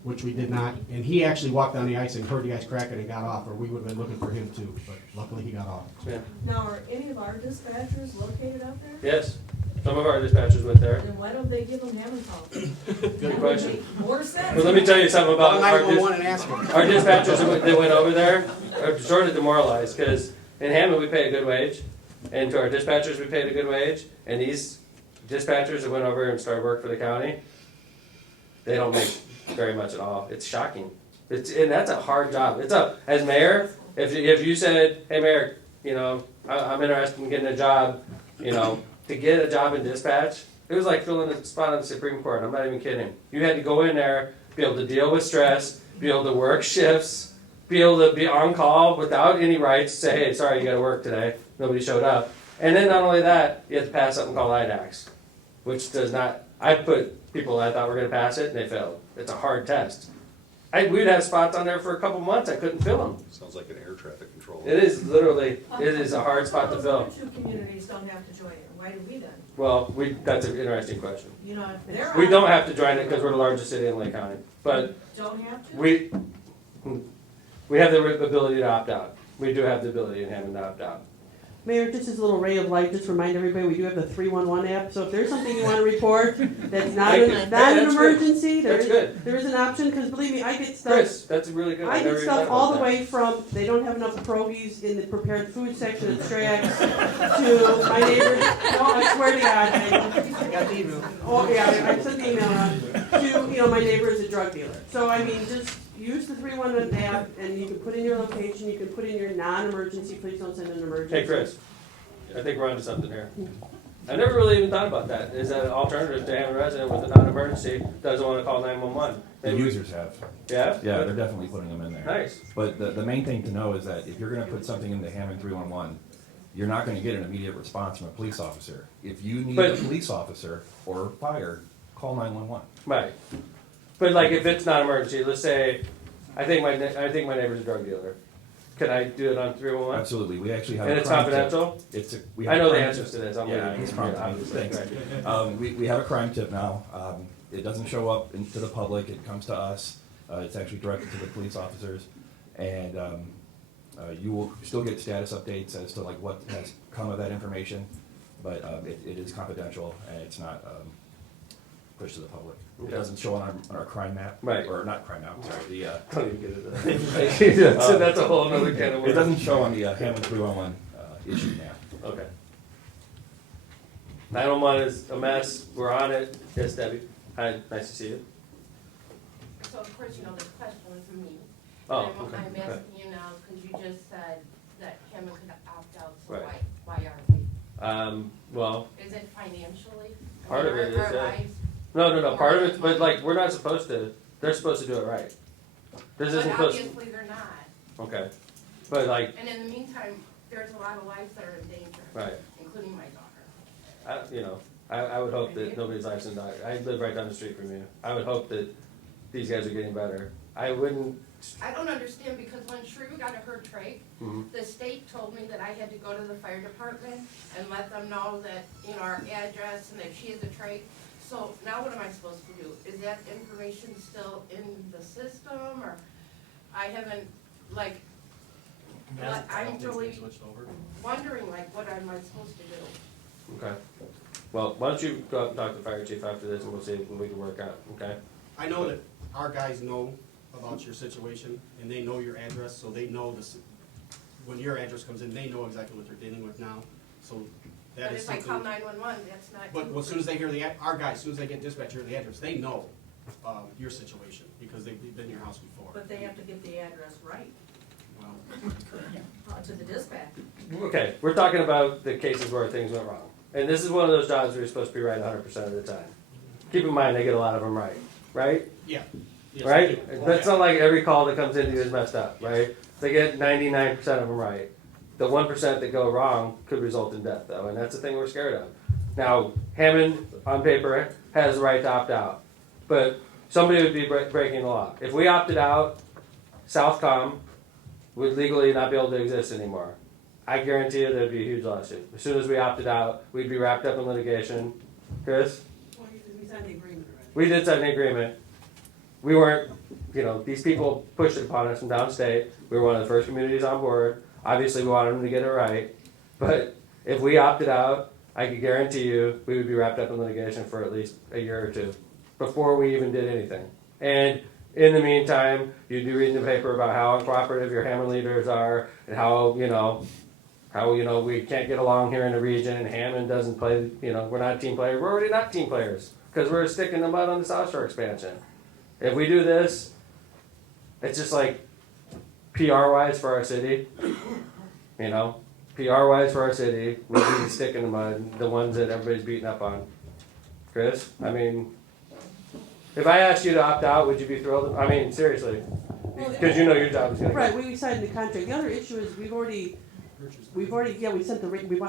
which we did not. And he actually walked on the ice and heard the ice cracking and got off, or we would have been looking for him too. But luckily he got off. Yeah. Now, are any of our dispatchers located out there? Yes. Some of our dispatchers went there. Then why don't they give them Hammond calls? Good question. More sense. Well, let me tell you something about Call 911 and ask them. our dispatchers that went over there are sort of demoralized because in Hammond we pay a good wage, and to our dispatchers we paid a good wage, and these dispatchers that went over and started work for the county, they don't make very much at all. It's shocking. And that's a hard job. As mayor, if you said, hey mayor, I'm interested in getting a job, to get a job in dispatch, it was like filling a spot on the Supreme Court. I'm not even kidding. You had to go in there, be able to deal with stress, be able to work shifts, be able to be on call without any rights, say, hey, sorry, you gotta work today. Nobody showed up. And then not only that, you have to pass something called IDAX, which does not, I put people I thought were gonna pass it and they failed. It's a hard test. We'd have spots on there for a couple months, I couldn't fill them. Sounds like an air traffic control. It is literally, it is a hard spot to fill. Other two communities don't have to join it, why do we then? Well, that's an interesting question. If they're We on- don't have to join it because we're the largest city in Lake County, but Don't have to? we have the ability to opt out. We do have the ability in Hammond to opt out. Mayor, just as a little ray of light, just remind everybody, we do have the 311 app, so if there's something you want to report that's not Thank you. an That's emergency, good. That's good. there is an option, because believe me, I get stuff. Chris, that's really good. I never get even thought stuff all about the that. way from, they don't have enough pierogies in the prepared food section at Strax, to my neighbor, no, I swear to God, I got the email. oh, yeah, I sent the email around, to, my neighbor is a drug dealer. So, I mean, just use the 311 app, and you can put in your location, you can put in your non-emergency, please don't send an emergency. Hey, Chris, I think we're onto something here. I never really even thought about that. Is that an alternative to having a resident with a non-emergency doesn't want to call 911? The users have. Yeah? Yeah, they're definitely putting them in there. Nice. But the main thing to know is that if you're gonna put something into Hammond 311, you're not gonna get an immediate response from a police officer. If you need a police officer or fire, call 911. Right. But like if it's not emergency, let's say, I think my neighbor's a drug dealer. Can I do it on 311? Absolutely. We actually have. And a it's crime confidential? tip. I know the answers to this. I'm yeah, leaving. it's prompt. Yeah, Thanks. right. We have a crime tip now. It doesn't show up to the public. It comes to us. It's actually directed to the police officers, and you will still get status updates as to like what has come of that information, but it is confidential and it's not pushed to the public. It doesn't show on our crime map, Right. Or not crime map. Sorry, the Don't even get into that. That's a whole other can of worms. It doesn't show on the Hammond 311 issue map. Okay. 911 is a mess. We're on it. Yes, Debbie. Hi, nice to see you. So of course, this question was for me. Oh, And okay. I'm asking you now, because you just said that Hammond could opt out, so Right. why aren't we? Well, Is it financially? part of it is, Our lives? no, part of it, but like, we're not supposed to, they're supposed to do it right. This But isn't supposed obviously they're not. okay. But like, And in the meantime, there's a lot of lives that are in danger. Right. Including my daughter. I would hope that nobody's life's in danger. I live right down the street from you. I would hope that these guys are getting better. I wouldn't, I don't understand, because when Shrew got a her trach, Mhm. the state told me that I had to go to the fire department and let them know that, our address and that she is a trach. So now what am I supposed to do? Is that information still in the system, or I haven't, like, I'm really wondering, like, what am I supposed to do? okay. Well, why don't you go up and talk to the fire chief after this and we'll see if we can work out, okay? I know that our guys know about your situation, and they know your address, so they know this, when your address comes in, they know exactly what they're dealing with now. So That But is if I call something, 911, that's not. but as soon as they hear our guys, as soon as they get dispatch, hear the address, they know, your situation, because they've been in your house before. But they have to get the address right, Well, to the dispatch. Okay, we're talking about the cases where things went wrong. And this is one of those jobs where you're supposed to be right 100% of the time. Keep in mind, they get a lot of them right, right? yeah. Yes, Right? they do. That's not like every call that comes into you is messed up, right? They get 99% of them right. The 1% that go wrong could result in death, though, and that's the thing we're scared of. Now, Hammond, on paper, has the right to opt out, but somebody would be breaking the law. If we opted out, Southcom would legally not be able to exist anymore. I guarantee you there'd be a huge lawsuit. As soon as we opted out, we'd be wrapped up in litigation. Chris? Well, we signed the agreement already. We did sign an agreement. We weren't, these people pushed it upon us from downstate. We were one of the first communities on board. Obviously, we wanted them to get it right. But if we opted out, I could guarantee you we would be wrapped up in litigation for at least a year or two before we even did anything. And in the meantime, you'd be reading the paper about how uncooperative your Hammond leaders are and how we can't get along here in the region and Hammond doesn't play, we're not team players. We're already not team players because we're sticking the mud on the South Shore expansion. If we do this, it's just like PR-wise for our city, PR-wise for our city, we'd be the stick in the mud, the ones that everybody's beating up on. Chris, if I asked you to opt out, would you be thrilled? Seriously, because your job is going to Right, we signed the contract. The other issue is we bought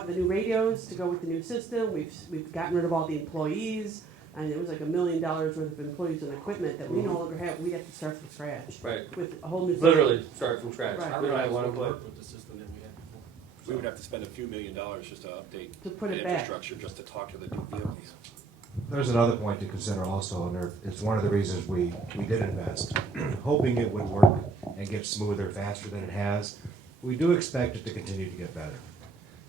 the new radios to go with the new system. We've gotten rid of all the employees, and it was like $1 million worth of employees and equipment that we no longer have. We'd have to start from scratch. Right. With a whole new. Literally start from scratch. Right. We don't have one employee. Work with the system that we had before. We would have to spend a few $1 million just to update To put the it back. infrastructure, just to talk to the new vehicles. There's another point to consider also, and it's one of the reasons we did invest, hoping it would work and get smoother faster than it has. We do expect it to continue to get better.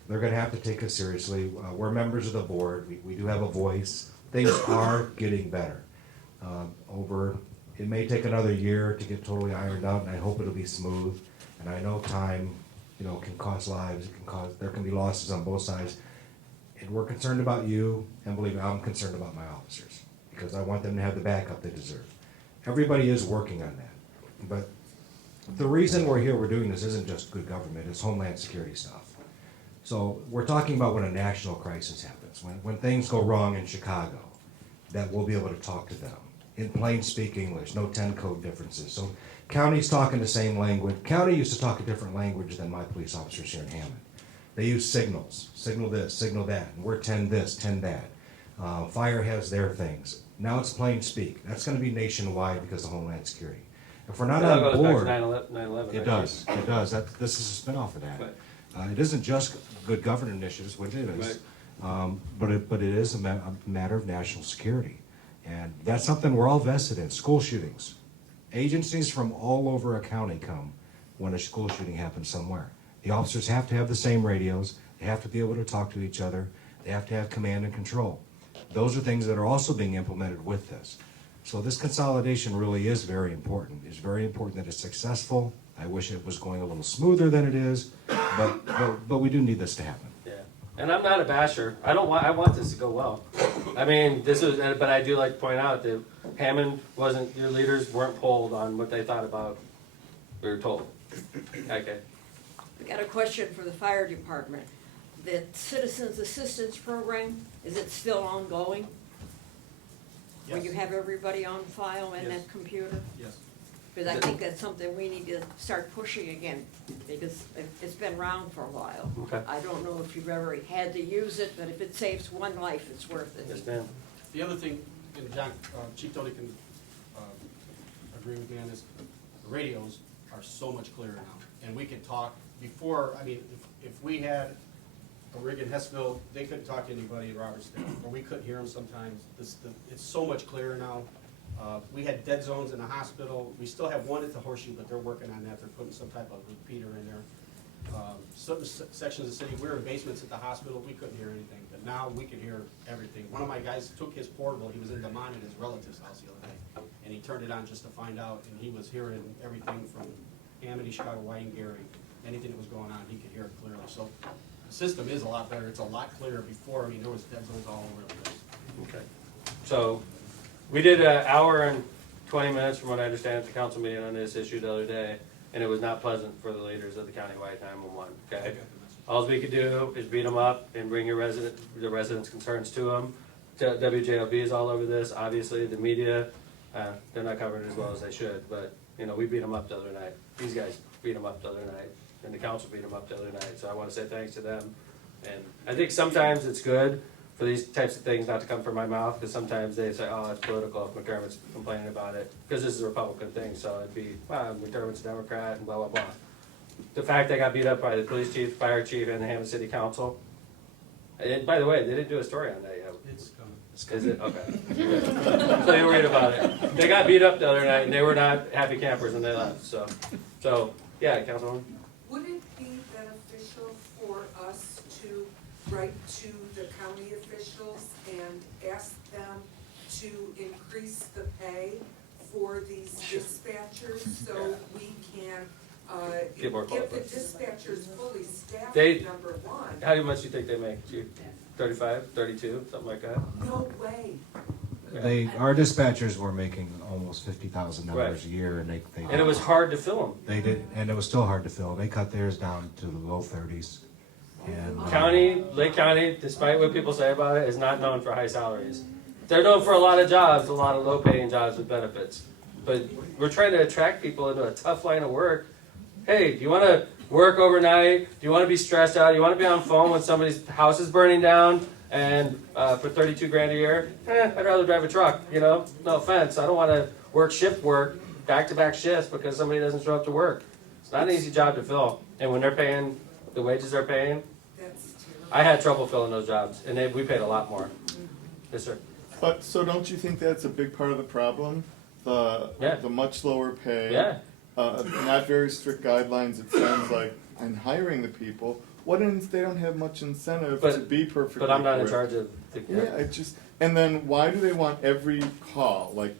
They're gonna have to take us seriously. We're members of the board. We do have a voice. Things are getting better. It may take another year to get totally ironed out, and I hope it'll be smooth. And I know time, can cost lives. There can be losses on both sides. And we're concerned about you, and believe me, I'm concerned about my officers, because I want them to have the backup they deserve. Everybody is working on that. But the reason we're here, we're doing this isn't just good government, it's Homeland Security stuff. So we're talking about when a national crisis happens, when things go wrong in Chicago, that we'll be able to talk to them in plain speak English, no 10 code differences. So counties talking the same language. County used to talk a different language than my police officers here in Hammond. They use signals, signal this, signal that, and we're 10 this, 10 that. Fire has their things. Now it's plain speak. That's gonna be nationwide because of Homeland Security. If we're not That on goes back to board. 9/11, It right? does, it does. This is a spin-off of that. It isn't just good government initiatives, which it is, but it is a matter of national security. And that's something we're all vested in. School shootings. Agencies from all over a county come when a school shooting happens somewhere. The officers have to have the same radios. They have to be able to talk to each other. They have to have command and control. Those are things that are also being implemented with this. So this consolidation really is very important. It's very important that it's successful. I wish it was going a little smoother than it is, but we do need this to happen. Yeah, and I'm not a basher. I want this to go well. But I do like to point out that Hammond your leaders weren't polled on what they thought about. We were told. Okay. I got a question for the fire department. The Citizens Assistance Program, is it still ongoing? When you have everybody on file in that computer? Yes. Because I think that's something we need to start pushing again, because it's been around for a while. Okay. I don't know if you've ever had to use it, but if it saves one life, it's worth it. Yes, ma'am. The other thing, and John, Chief Tony can agree with me on this, the radios are so much clearer now. And we can talk before, if we had a rig in Hessville, they couldn't talk to anybody in Robertsdale, or we couldn't hear them sometimes. It's so much clearer now. We had dead zones in the hospital. We still have one at the Horseshoe, but they're working on that. They're putting some type of repeater in there. Certain sections of the city, we were in basements at the hospital, we couldn't hear anything, but now we can hear everything. One of my guys took his portable, he was in Demont at his relative's house the other day, and he turned it on just to find out, and he was hearing everything from Amity, Chicago, White, and Gary. Anything that was going on, he could hear it clearly. So system is a lot better, it's a lot clearer before, I mean, there was dead zones all over the place. Okay. So, we did an hour and 20 minutes, from what I understand, at the council meeting on this issue the other day, and it was not pleasant for the leaders of the countywide 911, okay? All we could do is beat them up and bring the residents' concerns to them. WJLB is all over this, obviously, the media, they're not covering it as well as they should, but, you know, we beat them up the other night. These guys beat them up the other night, and the council beat them up the other night, so I wanna say thanks to them. And I think sometimes it's good for these types of things not to come from my mouth, because sometimes they say, oh, it's political if McDermott's complaining about it, because this is a Republican thing, so it'd be, wow, McDermott's a Democrat, and blah, blah, blah. The fact they got beat up by the police chief, fire chief, and the Hammond City Council, and by the way, they didn't do a story on that yet. It's coming. Is it? Okay. So you're worried about it. They got beat up the other night, and they were not happy campers when they left, so, yeah, Councilwoman? Would it be beneficial for us to write to the county officials and ask them to increase the pay for these dispatchers so we can, Get more get the qualified. dispatchers fully staffed, They- number one? How much do you think they make? 35, 32, something like that? No way. Our dispatchers were making almost $50,000 Right. a year, and they. And it was hard to fill them. They did, and it was still hard to fill. They cut theirs down to the low 30s. And Lake County, despite what people say about it, is not known for high salaries. They're known for a lot of jobs, a lot of low-paying jobs with benefits. But we're trying to attract people into a tough line of work. Hey, do you want to work overnight? Do you want to be stressed out? Do you want to be on phone when somebody's house is burning down and for 32 grand a year? I'd rather drive a truck, you know? No offense. I don't want to work shift work, back-to-back shifts because somebody doesn't show up to work. It's not an easy job to fill. And when they're paying the wages they're paying, I had trouble filling those jobs, and we paid a lot more. Yes, sir. But, so don't you think that's a big part of the problem? The much lower pay? Yeah. Not very strict guidelines, it sounds like, on hiring the people. What if they don't have much incentive to be perfectly But I'm not in correct? charge of the... Yeah, it just, and then why do they want every call, like,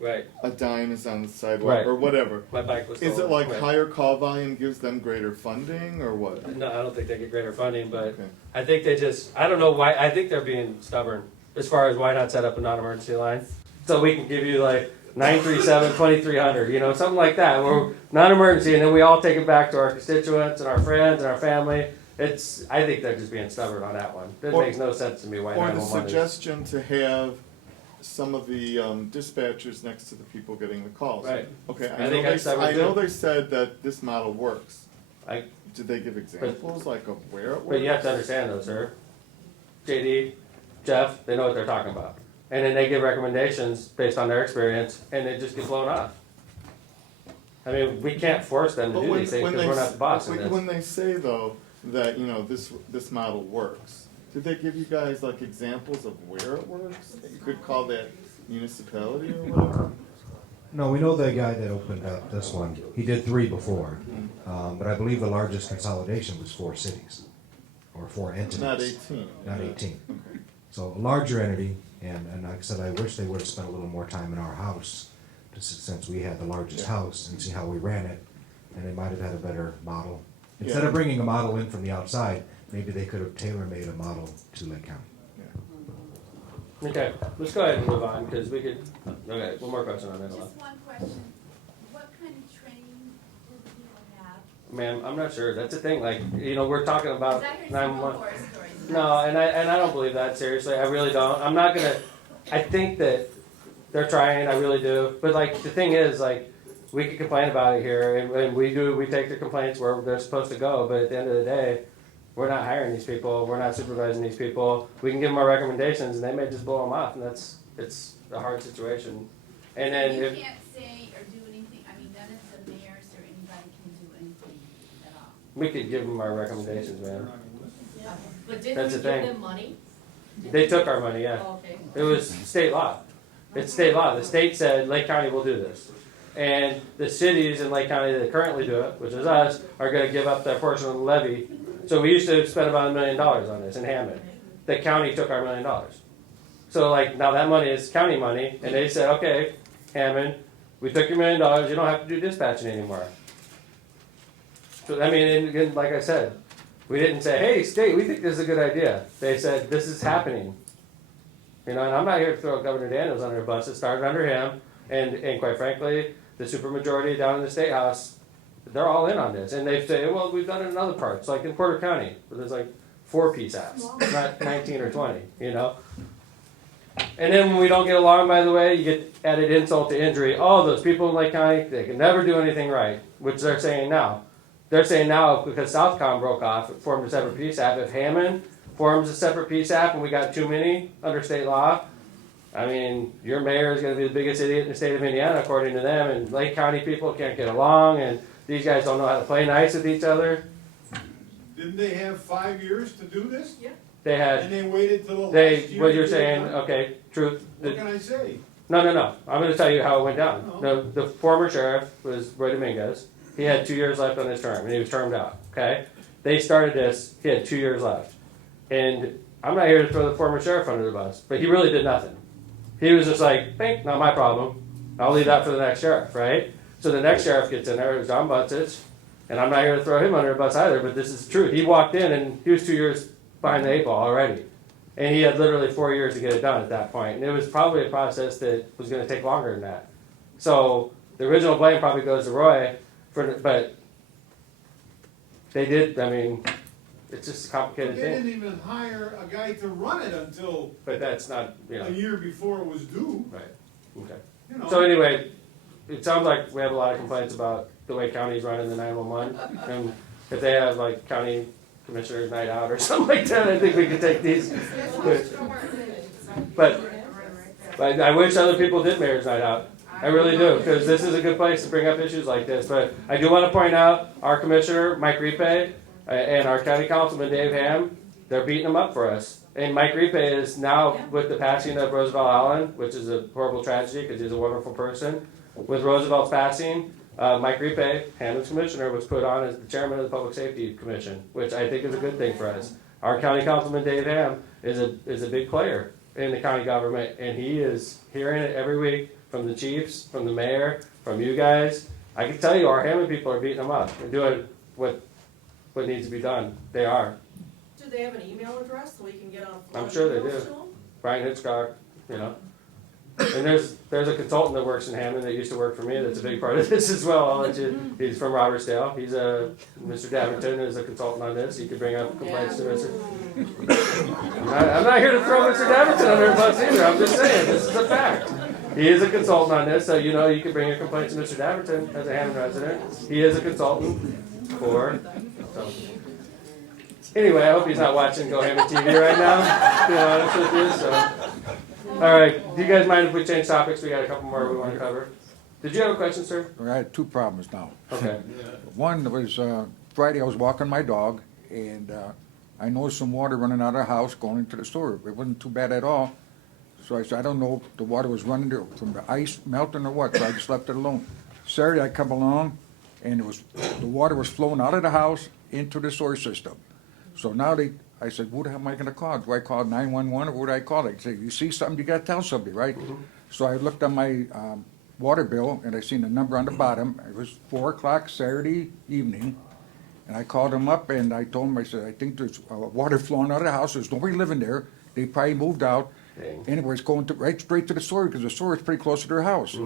Right. a dime is on the sidewalk, Right. or whatever? My bike was Is it stolen. like Right. higher call volume gives them greater funding, or what? No, I don't think they get greater funding, but Okay. I think they just, I don't know why, I think they're being stubborn as far as why not set up a non-emergency line. So we can give you like 937-2300, you know, something like that, where non-emergency, and then we all take it back to our constituents and our friends and our family. I think they're just being stubborn on that one. It Or- makes no sense to me why Or the 911 is. suggestion to have some of the dispatchers next to the people getting the calls. Right. Okay, I think that's I stubborn know too. they said that this model works. I- Did they give examples, like of where it works? But you have to understand though, sir. JD, Jeff, they know what they're talking about. And then they give recommendations based on their experience, and they just get blown off. I mean, we can't force them to But do these things because we're not the boss in this. When they say though, that, you know, this model works, did they give you guys like examples of where it works? That you could call that municipality or whatever? No, we know the guy that opened up this one. He did 3 before, but I believe the largest consolidation was 4 cities, or 4 entities. Not 18. Not 18. So a larger entity, and like I said, I wish they would have spent a little more time in our house, since we had the largest house, and see how we ran it, and they might have had a better model. Instead of bringing a model in from the outside, maybe they could have tailor-made a model to Lake County. Okay, let's go ahead and move on, because we could, okay, one more question on that. Just one question. What kind of training do the people have? Ma'am, I'm not sure, that's the thing, like, you know, we're talking about 'Cause I heard some 911. horror stories. No, and I don't believe that, seriously, I really don't. I'm not gonna, I think that they're trying, I really do, but like, the thing is, like, we can complain about it here, and we take the complaints where they're supposed to go, but at the end of the day, we're not hiring these people, we're not supervising these people, we can give them our recommendations, and they may just blow them off, and it's a hard situation. And then You if, can't say or do anything, I mean, none of the mayors or anybody can do anything at all. we could give them our recommendations, man. But didn't That's we the give thing. them money? They took our money, yeah. Oh, okay. It was state law. It's state law. The state said Lake County will do this. And the cities in Lake County that currently do it, which is us, are going to give up their portion of the levy. So we used to spend about $1 million on this in Hammond. The county took our $1 million. So like now that money is county money, and they said, okay, Hammond, we took your $1 million. You don't have to do dispatching anymore. So I mean, and like I said, We didn't say, hey, state, we think this is a good idea. They said, this is happening. You know, and I'm not here to throw Governor Daniels under a bus. It started under him, and quite frankly, the supermajority down in the State House, they're all in on this. And they say, well, we've done it in other parts, like in Porter County, where there's like 4 PSAPs, not 19 or 20, you know? And then when we don't get along, by the way, you get added insult to injury. Oh, those people in Lake County, they can never do anything right, which they're saying now. They're saying now, because Southcom broke off, it formed a separate PSAP. If Hammond forms a separate PSAP and we got too many under state law, I mean, your mayor is going to be the biggest idiot in the state of Indiana, according to them, and Lake County people can't get along, and these guys don't know how to play nice with each other. Didn't they have 5 years to do this? Yeah. They had, And they waited till the last year? what to you're get it saying, done? okay, truth. What can I say? No. I'm going to tell you how it went down. The former sheriff was Roy Dominguez. He had 2 years left on his term, and he was termed out, okay? They started this, he had 2 years left. And I'm not here to throw the former sheriff under the bus, but he really did nothing. He was just like, hey, not my problem. I'll leave that for the next sheriff, right? So the next sheriff gets in there, John Buttigieg, and I'm not here to throw him under the bus either, but this is true. He walked in, and he was 2 years behind the 8 ball already. And he had literally 4 years to get it done at that point. And it was probably a process that was going to take longer than that. So the original blame probably goes to Roy, but they did, I mean, it's just a complicated They thing. didn't even hire a guy to run it until But that's not, you know. a year before it was due. Right, okay. You know. So anyway, it sounds like we have a lot of complaints about the way county's running the 911. And if they have like county commissioner's night out or something like that, I think we could take these. But I wish other people did mayor's night out. I really do, because this is a good place to bring up issues like this. But I do want to point out our commissioner, Mike Ripe, and our county councilman, Dave Ham, they're beating them up for us. And Mike Ripe is now, with the passing of Roosevelt Allen, which is a horrible tragedy because he's a wonderful person. With Roosevelt's passing, Mike Ripe, Hammond's commissioner, was put on as the chairman of the Public Safety Commission, which I think is a good thing for us. Our county councilman, Dave Ham, is a big player in the county government, and he is hearing it every week from the chiefs, from the mayor, from you guys. I can tell you our Hammond people are beating them up and doing what needs to be done. They are. Do they have an email address so we can get on? I'm sure they emails do. to them? Brian Hitchcock, you know. And there's a consultant that works in Hammond that used to work for me that's a big part of this as well. I'll let you, he's from Robertsdale. He's Mr. Daventon is a consultant on this. You could bring up complaints to Mr. I'm not here to throw Mr. Daventon under the bus either. I'm just saying, this is a fact. He is a consultant on this, so you know you can bring a complaint to Mr. Daventon as a Hammond resident. He is a consultant for, so. Anyway, I hope he's not watching Go Hammond TV right now, to be honest with you, so. All right, do you guys mind if we change topics? We got a couple more we want to cover. Did you have a question, sir? I had 2 problems now. Okay. One was Friday I was walking my dog and I noticed some water running out of the house going into the sewer. It wasn't too bad at all. So I said, I don't know if the water was running there from the ice melting or what, so I just left it alone. Saturday I come along and the water was flowing out of the house into the sewer system. So now I said, who the hell am I gonna call? Do I call 911 or who do I call? They say, you see something, you gotta tell somebody, right? Mm-hmm. So I looked on my water bill and I seen the number on the bottom. It was 4 o'clock Saturday evening. And I called them up and I told them, I said, I think there's water flowing out of the house. There's nobody living there. They probably moved out. Dang. Anyway, it's going right straight to the sewer because the sewer is pretty close to their house.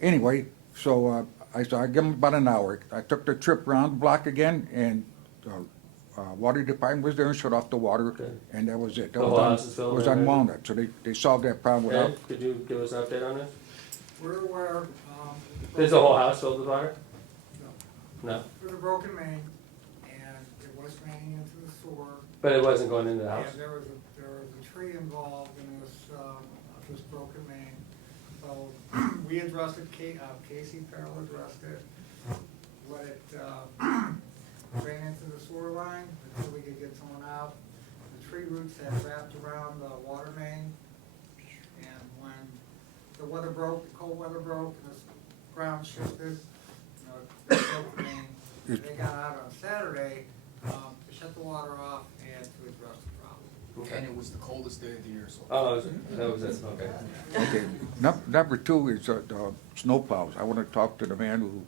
Anyway, so I said, I give them about an hour. I took the trip around the block again and water department was there and shut off the water, and that was it. That The whole house is filled was in, on right? Walnut, so they solved that problem without. Ed, could you give us an update on this? We're aware, Is the whole house filled with water? No. there's a broken main, and it was raining into the sewer. But it wasn't going into the house? And there was a tree involved in this broken main. So we addressed it, Casey Farrell addressed it, let it drain into the sewer line until we could get someone out. The tree roots had wrapped around the water main, and when the weather broke, the cold weather broke, and the ground shifted, it broke the main. They got out on Saturday to shut the water off and to address the problem. And it was the coldest day of the year, so. Oh, that was it, okay. Okay. Number 2 is the snow plows. I want to talk to the man who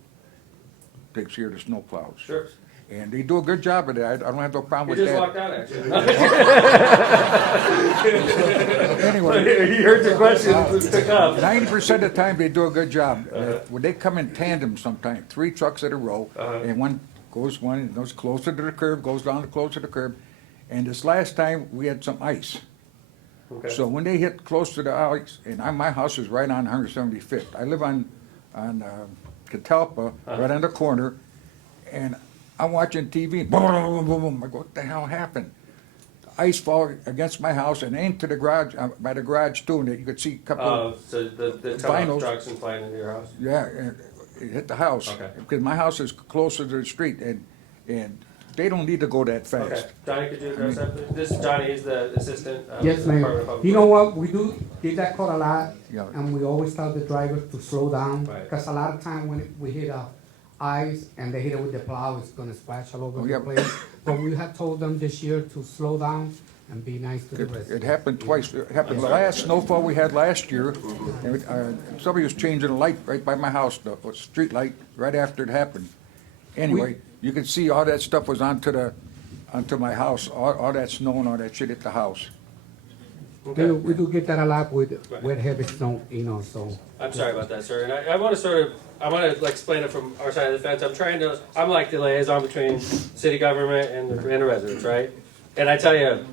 takes care of the snow plows. Sure. And they do a good job of that. I don't have no problem You with just that. walked out, actually. Anyway. You heard the question, pick up. 90% of the time, they do a good job. When they come in tandem sometimes, 3 trucks in a row, and one goes closer to the curb, goes down closer to the curb. And this last time, we had some ice. Okay. So when they hit close to the ice, and my house is right on 175th. I live on Catalpa, right on the corner, and I'm watching TV, boom, boom, boom, boom. I go, what the hell happened? Ice fall against my house and into the garage, by the garage too, and you could see a couple of So the vinyls. trucks and flying into your house? Yeah, and it hit the house. Okay. Because my house is closer to the street, and they don't need to go that fast. Okay, Johnny, could you address that, please? This is Johnny, he's the assistant. Yes, Department of ma'am. Public You know Works. what, we do get that call a lot, Yeah. and we always tell the drivers to slow down, Right. because a lot of time when we hit ice and they hit it with the plow, it's gonna splash all over Oh, the yeah. place. But we have told them this year to slow down and be nice to the It residents. happened twice. It happened the last snowfall we had last year. And, somebody was changing a light right by my house, the street light, right after it happened. Anyway, you could see all that stuff was onto my house, all that snow and all that shit at the house. Okay. We do get that a lot with Right. wet heavy snow, so. I'm sorry about that, sir, and I want to like explain it from our side of the fence. I'm like the liaison between city government and the residents, right? And I tell you,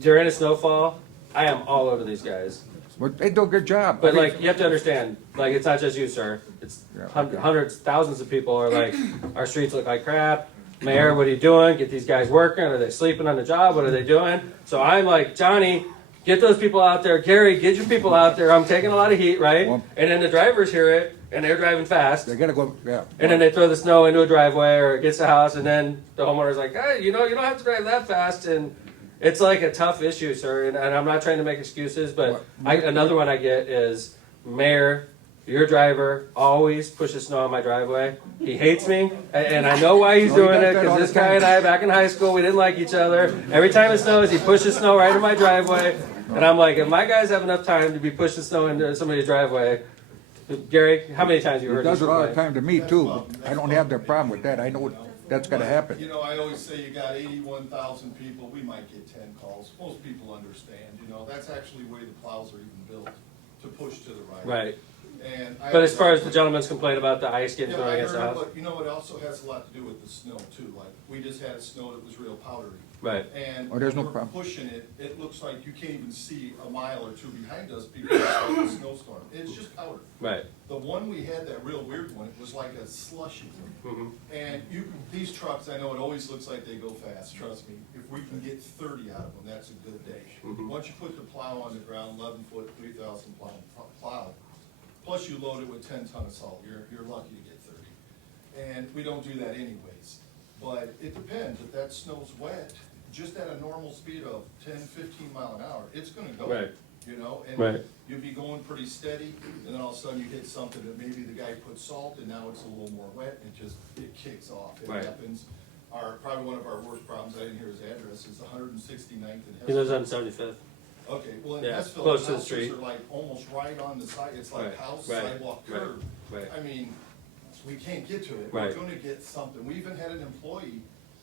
during a snowfall, I am all over these guys. But they do a good job. But I mean, like, you have to understand, like, it's not just you, sir. It's Yeah. hundreds, thousands of people are like, our streets look like crap. Mayor, what are you doing? Get these guys working. Are they sleeping on the job? What are they doing? So I'm like, Johnny, get those people out there. Gary, get your people out there. I'm taking a lot of heat, right? Well- And then the drivers hear it, and they're driving fast. They gotta go, yeah. And then they throw the snow into a driveway or it gets the house, and then the homeowner's like, hey, you don't have to drive that fast. And it's like a tough issue, sir. And I'm not trying to make excuses, but another one I get is, Mayor, your driver always pushes snow on my driveway. He hates me, and I know why he's No, he doing does it, that all because this the time. guy and I, back in high school, we didn't like each other. Every time it snows, he pushes snow right in my driveway. And I'm like, if my guys have enough time to be pushing snow into somebody's driveway, Gary, how many times have you He heard does this it all the complaint? time to me too. I don't have that problem with that. I know that's gonna happen. You know, I always say you got 81,000 people, we might get 10 calls. Most people understand, you know, that's actually the way the plows are even built, to push to the right. Right. And But as far as the gentleman's complaint about the ice getting Yeah, thrown I against the heard, house? but you know, it also has a lot to do with the snow too, like, we just had a snow that was real powdery. Right. And Oh, there's no when we're problem. pushing it, it looks like you can't even see a mile or two behind us because it's like a snowstorm. It's just powder. Right. The one we had, that real weird one, it was like a slushy. Mhm. And these trucks, I know it always looks like they go fast, trust me. If we can get 30 out of them, that's a good day. Mhm. Once you put the plow on the ground, 11-foot, 3,000 plow, plus you load it with 10 ton of salt, you're lucky to get 30. And we don't do that anyways. But it depends, if that snow's wet, just at a normal speed of 10, 15 mile an hour, it's gonna go. Right. You know, Right. and you'd be going pretty steady, and then all of a sudden you hit something that maybe the guy put salt, and now it's a little more wet, and it kicks off. It Right. happens. Probably one of our worst problems, I didn't hear his address, is 169th and Hessville. He lives on 75th. Okay, well, in Yeah, Hessville, close the to the houses street. are like almost right on the side, it's like Right, house, right, sidewalk, right, curb. right. I mean, we can't get to it. Right. We're gonna get something. We even had an employee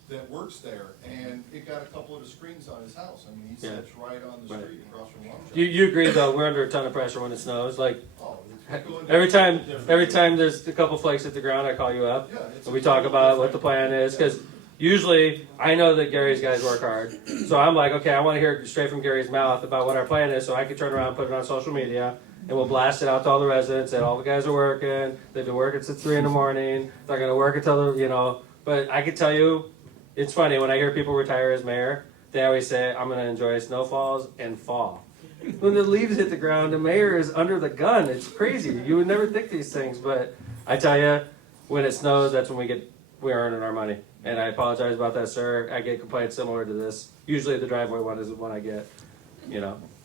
that works there, and it got a couple of the screens on his house. I mean, he Yeah. sits right on the Right. street across from Long John. You agree though, we're under a ton of pressure when it snows, like, Oh, it's going every time, different. every time there's a couple flakes hit the ground, I call you up. Yeah, it's And we talk about what the plan is, cause usually, I know that Gary's guys work hard. So I'm like, okay, I wanna hear straight from Gary's mouth about what our plan is, so I can turn around and put it on social media. And we'll blast it out to all the residents, that all the guys are working, they've been working since 3 in the morning, they're gonna work until but I can tell you, it's funny, when I hear people retire as mayor, they always say, I'm gonna enjoy snowfalls and fall. When the leaves hit the ground, the mayor is under the gun. It's crazy. You would never think these things, but I tell you, when it snows, that's when we're earning our money. And I apologize about that, sir. I get complaints similar to this. Usually the driveway one is the one I get,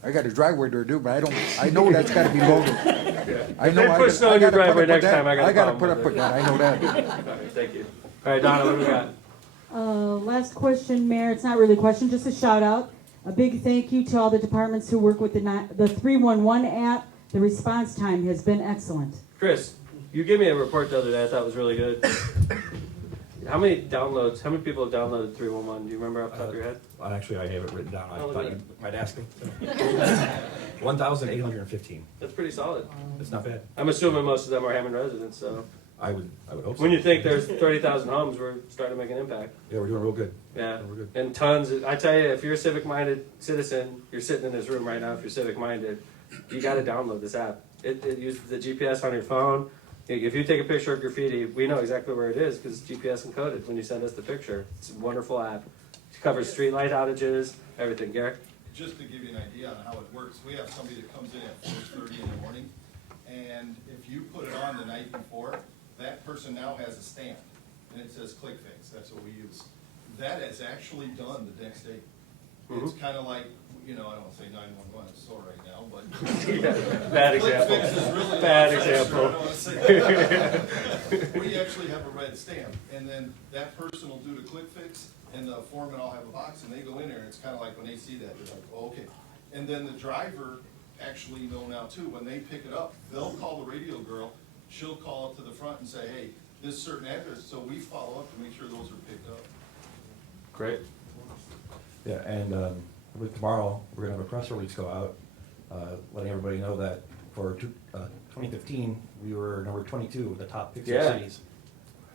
I got a driveway to do, but I know that's gotta be loaded. I If know they I put snow in your gotta put driveway up with next that. time, I got a gotta problem put up with with it. that, I know that. All right, thank you. All right, Donna, what do we got? Last question, Mayor, it's not really a question, just a shout out. A big thank you to all the departments who work with the 311 app. The response time has been excellent. Chris, you gave me a report the other day I thought was really good. How many downloads, how many people have downloaded 311? Do you remember off the top of your head? Actually, I have it written down. I Oh, look thought at you that. might ask me. 1,815. That's pretty solid. It's not bad. I'm assuming most of them are Hammond residents, so. I would hope so. When you think there's 30,000 homes, we're starting to make an impact. Yeah, we're doing real good. Yeah, We're good. and tons. I tell you, if you're a civic-minded citizen, you're sitting in this room right now. If you're civic-minded, you got to download this app. It uses the GPS on your phone. If you take a picture of graffiti, we know exactly where it is because it's GPS encoded when you send us the picture. It's a wonderful app. It covers street light outages, everything. Garrett? Just to give you an idea on how it works, we have somebody that comes in at 4:30 in the morning, and if you put it on the night before, that person now has a stamp, and it says ClickFix. That's what we use. That is actually done the next day. It's kind of like, I don't want to say 911 is so right now, but. Bad example. ClickFix is really Bad a lot example. faster, I don't wanna say that. We actually have a red stamp, and then that person will do the ClickFix, and the foreman will have a box, and they go in there, and it's kind of like when they see that, they're like, oh, okay. And then the driver actually know now too, when they pick it up, they'll call the radio girl, she'll call up to the front and say, hey, this certain address, so we follow up to make sure those are picked up. Great. Yeah, and with tomorrow, we're gonna have a press release go out, letting everybody know that for 2015, we were number 22 of the top 50 Yeah. cities.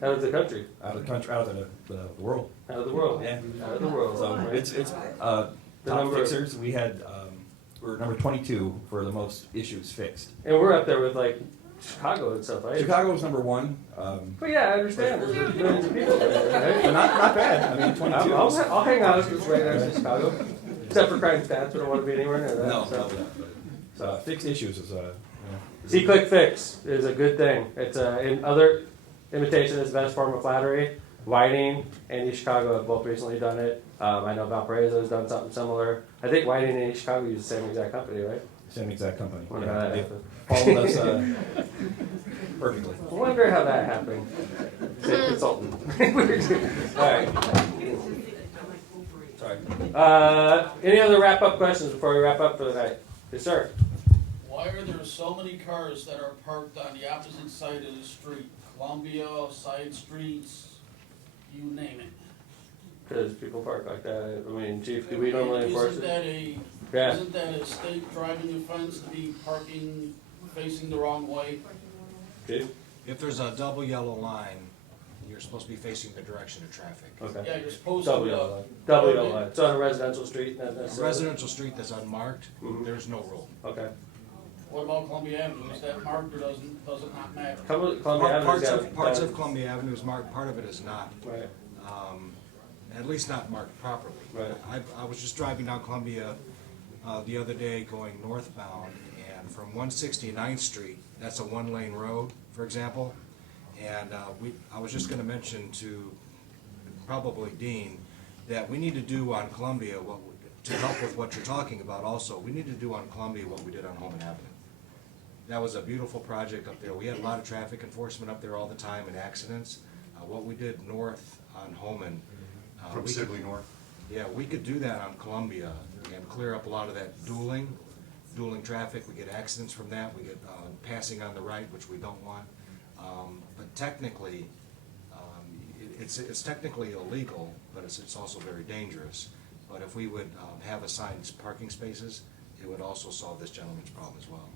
Out of the country. Out of the country, out of the world. Out of the world. Yeah. Out of the world. So Right. it's The top number- fixers. We had we're number 22 for the most issues fixed. And we're up there with like Chicago and stuff, right? Chicago was number 1. But yeah, I understand. There's millions of people there, right? But not bad. I mean, 22. I'll hang out with right next to Chicago. Except for crime stats, we don't want to be anywhere near that. No, so. So fixed issues is See, click fix is a good thing. It's in other imitation is the best form of flattery. Whiting and East Chicago have both recently done it. I know Valparaiso has done something similar. I think Whiting and East Chicago use the same exact company, right? Same exact company. Wonder Yeah, how that they happened. followed us perfectly. I wonder how that happened. Say consultant. All right. Sorry. Any other wrap-up questions before we wrap up for the night? Yes, sir. Why are there so many cars that are parked on the opposite side of the street? Columbia, side streets, you name it. Because people park like that. I mean, Chief, do we normally enforce Isn't it? that a, Yeah. isn't that a state driving offense to be parking facing the wrong way? Chief? If there's a double yellow line, you're supposed to be facing the direction of traffic. Okay. Yeah, you're supposed to. Double yellow line. Double yellow line. It's on a residential street, not A necessarily. residential street that's unmarked, there's no rule. Okay. What about Columbia Avenue? Is that marked or does it not matter? Columbia Avenue's Parts got of, parts of Columbia Avenue is marked, part of it is not. Right. At least not marked properly. Right. I was just driving down Columbia the other day going northbound, and from 169th Street, that's a one-lane road, for example, and I was just gonna mention to probably Dean, that we need to do on Columbia, to help with what you're talking about also, we need to do on Columbia what we did on Holman Avenue. That was a beautiful project up there. We had a lot of traffic enforcement up there all the time and accidents. What we did north on Holman. From we could- Sibley North? Yeah, we could do that on Columbia and clear up a lot of that dueling traffic. We get accidents from that. We get passing on the right, which we don't want. But technically, it's technically illegal, but it's also very dangerous. But if we would have assigned parking spaces, it would also solve this gentleman's problem as well.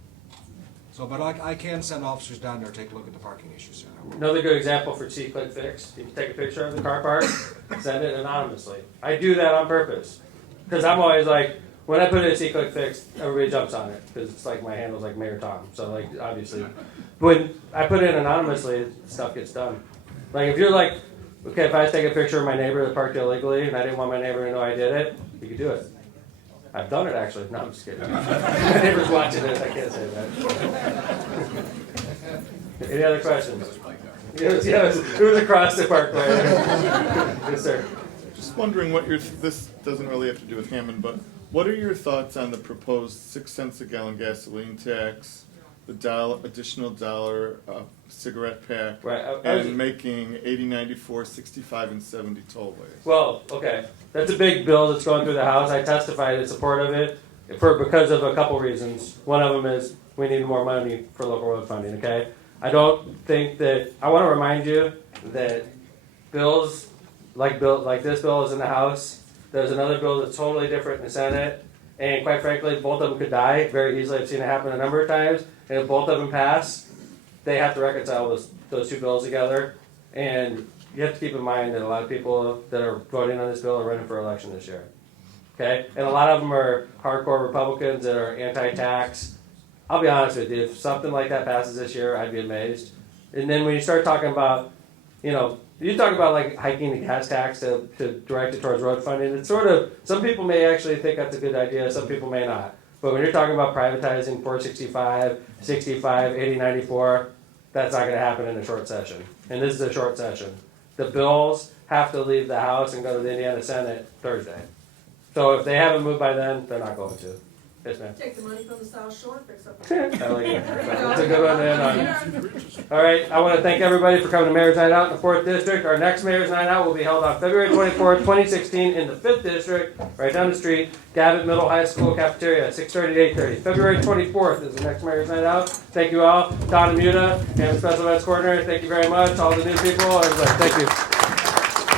So, but I can send officers down there to take a look at the parking issues, sir. Another good example for C-Click Fix, you can take a picture of the car park, send it anonymously. I do that on purpose. Because I'm always like, when I put it in C-Click Fix, everybody jumps on it. Because it's like my handle's like Mayor Tom. So like, obviously. When I put it in anonymously, stuff gets done. Like if you're like, okay, if I take a picture of my neighbor that parked illegally and I didn't want my neighbor to know I did it, you could do it. I've done it actually. No, I'm just kidding. My neighbor's watching this. I can't say that. Any other questions? Yes, it was across the parkway. Yes, sir. Just wondering what this doesn't really have to do with Hammond, but what are your thoughts on the proposed 6 cents a gallon gasoline tax, the additional $1 cigarette pack, Right, and making 80, 94, 65, and 70 tollways? Well, okay. That's a big bill that's going through the House. I testified in support of it because of a couple reasons. One of them is we need more money for local road funding, okay? I don't think that, I want to remind you that bills, like this bill is in the House. There's another bill that's totally different in the Senate. And quite frankly, both of them could die very easily. I've seen it happen a number of times. And if both of them pass, they have to reconcile those two bills together. And you have to keep in mind that a lot of people that are voting on this bill are running for election this year. Okay? And a lot of them are hardcore Republicans that are anti-tax. I'll be honest with you, if something like that passes this year, I'd be amazed. And then when you start talking about, you talk about like hiking the gas tax to direct it towards road funding, it's sort of, some people may actually think that's a good idea, some people may not. But when you're talking about privatizing 465, 65, 80, 94, that's not going to happen in a short session. And this is a short session. The bills have to leave the House and go to the Indiana Senate Thursday. So if they haven't moved by then, they're not going to. Yes, ma'am. Take the money from the South Shore, fix up. I like it. That's a good one to end on. All right, I want to thank everybody for coming to Mayor's Night Out in the 4th District. Our next Mayor's Night Out will be held on February 24th, 2016 in the 5th District, right down the street, Gavitt Middle High School cafeteria, 6:30 to 8:30. February 24th is the next Mayor's Night Out. Thank you all. Don Amuda, and Special Events Coordinator, thank you very much. All the new people, everybody, thank you.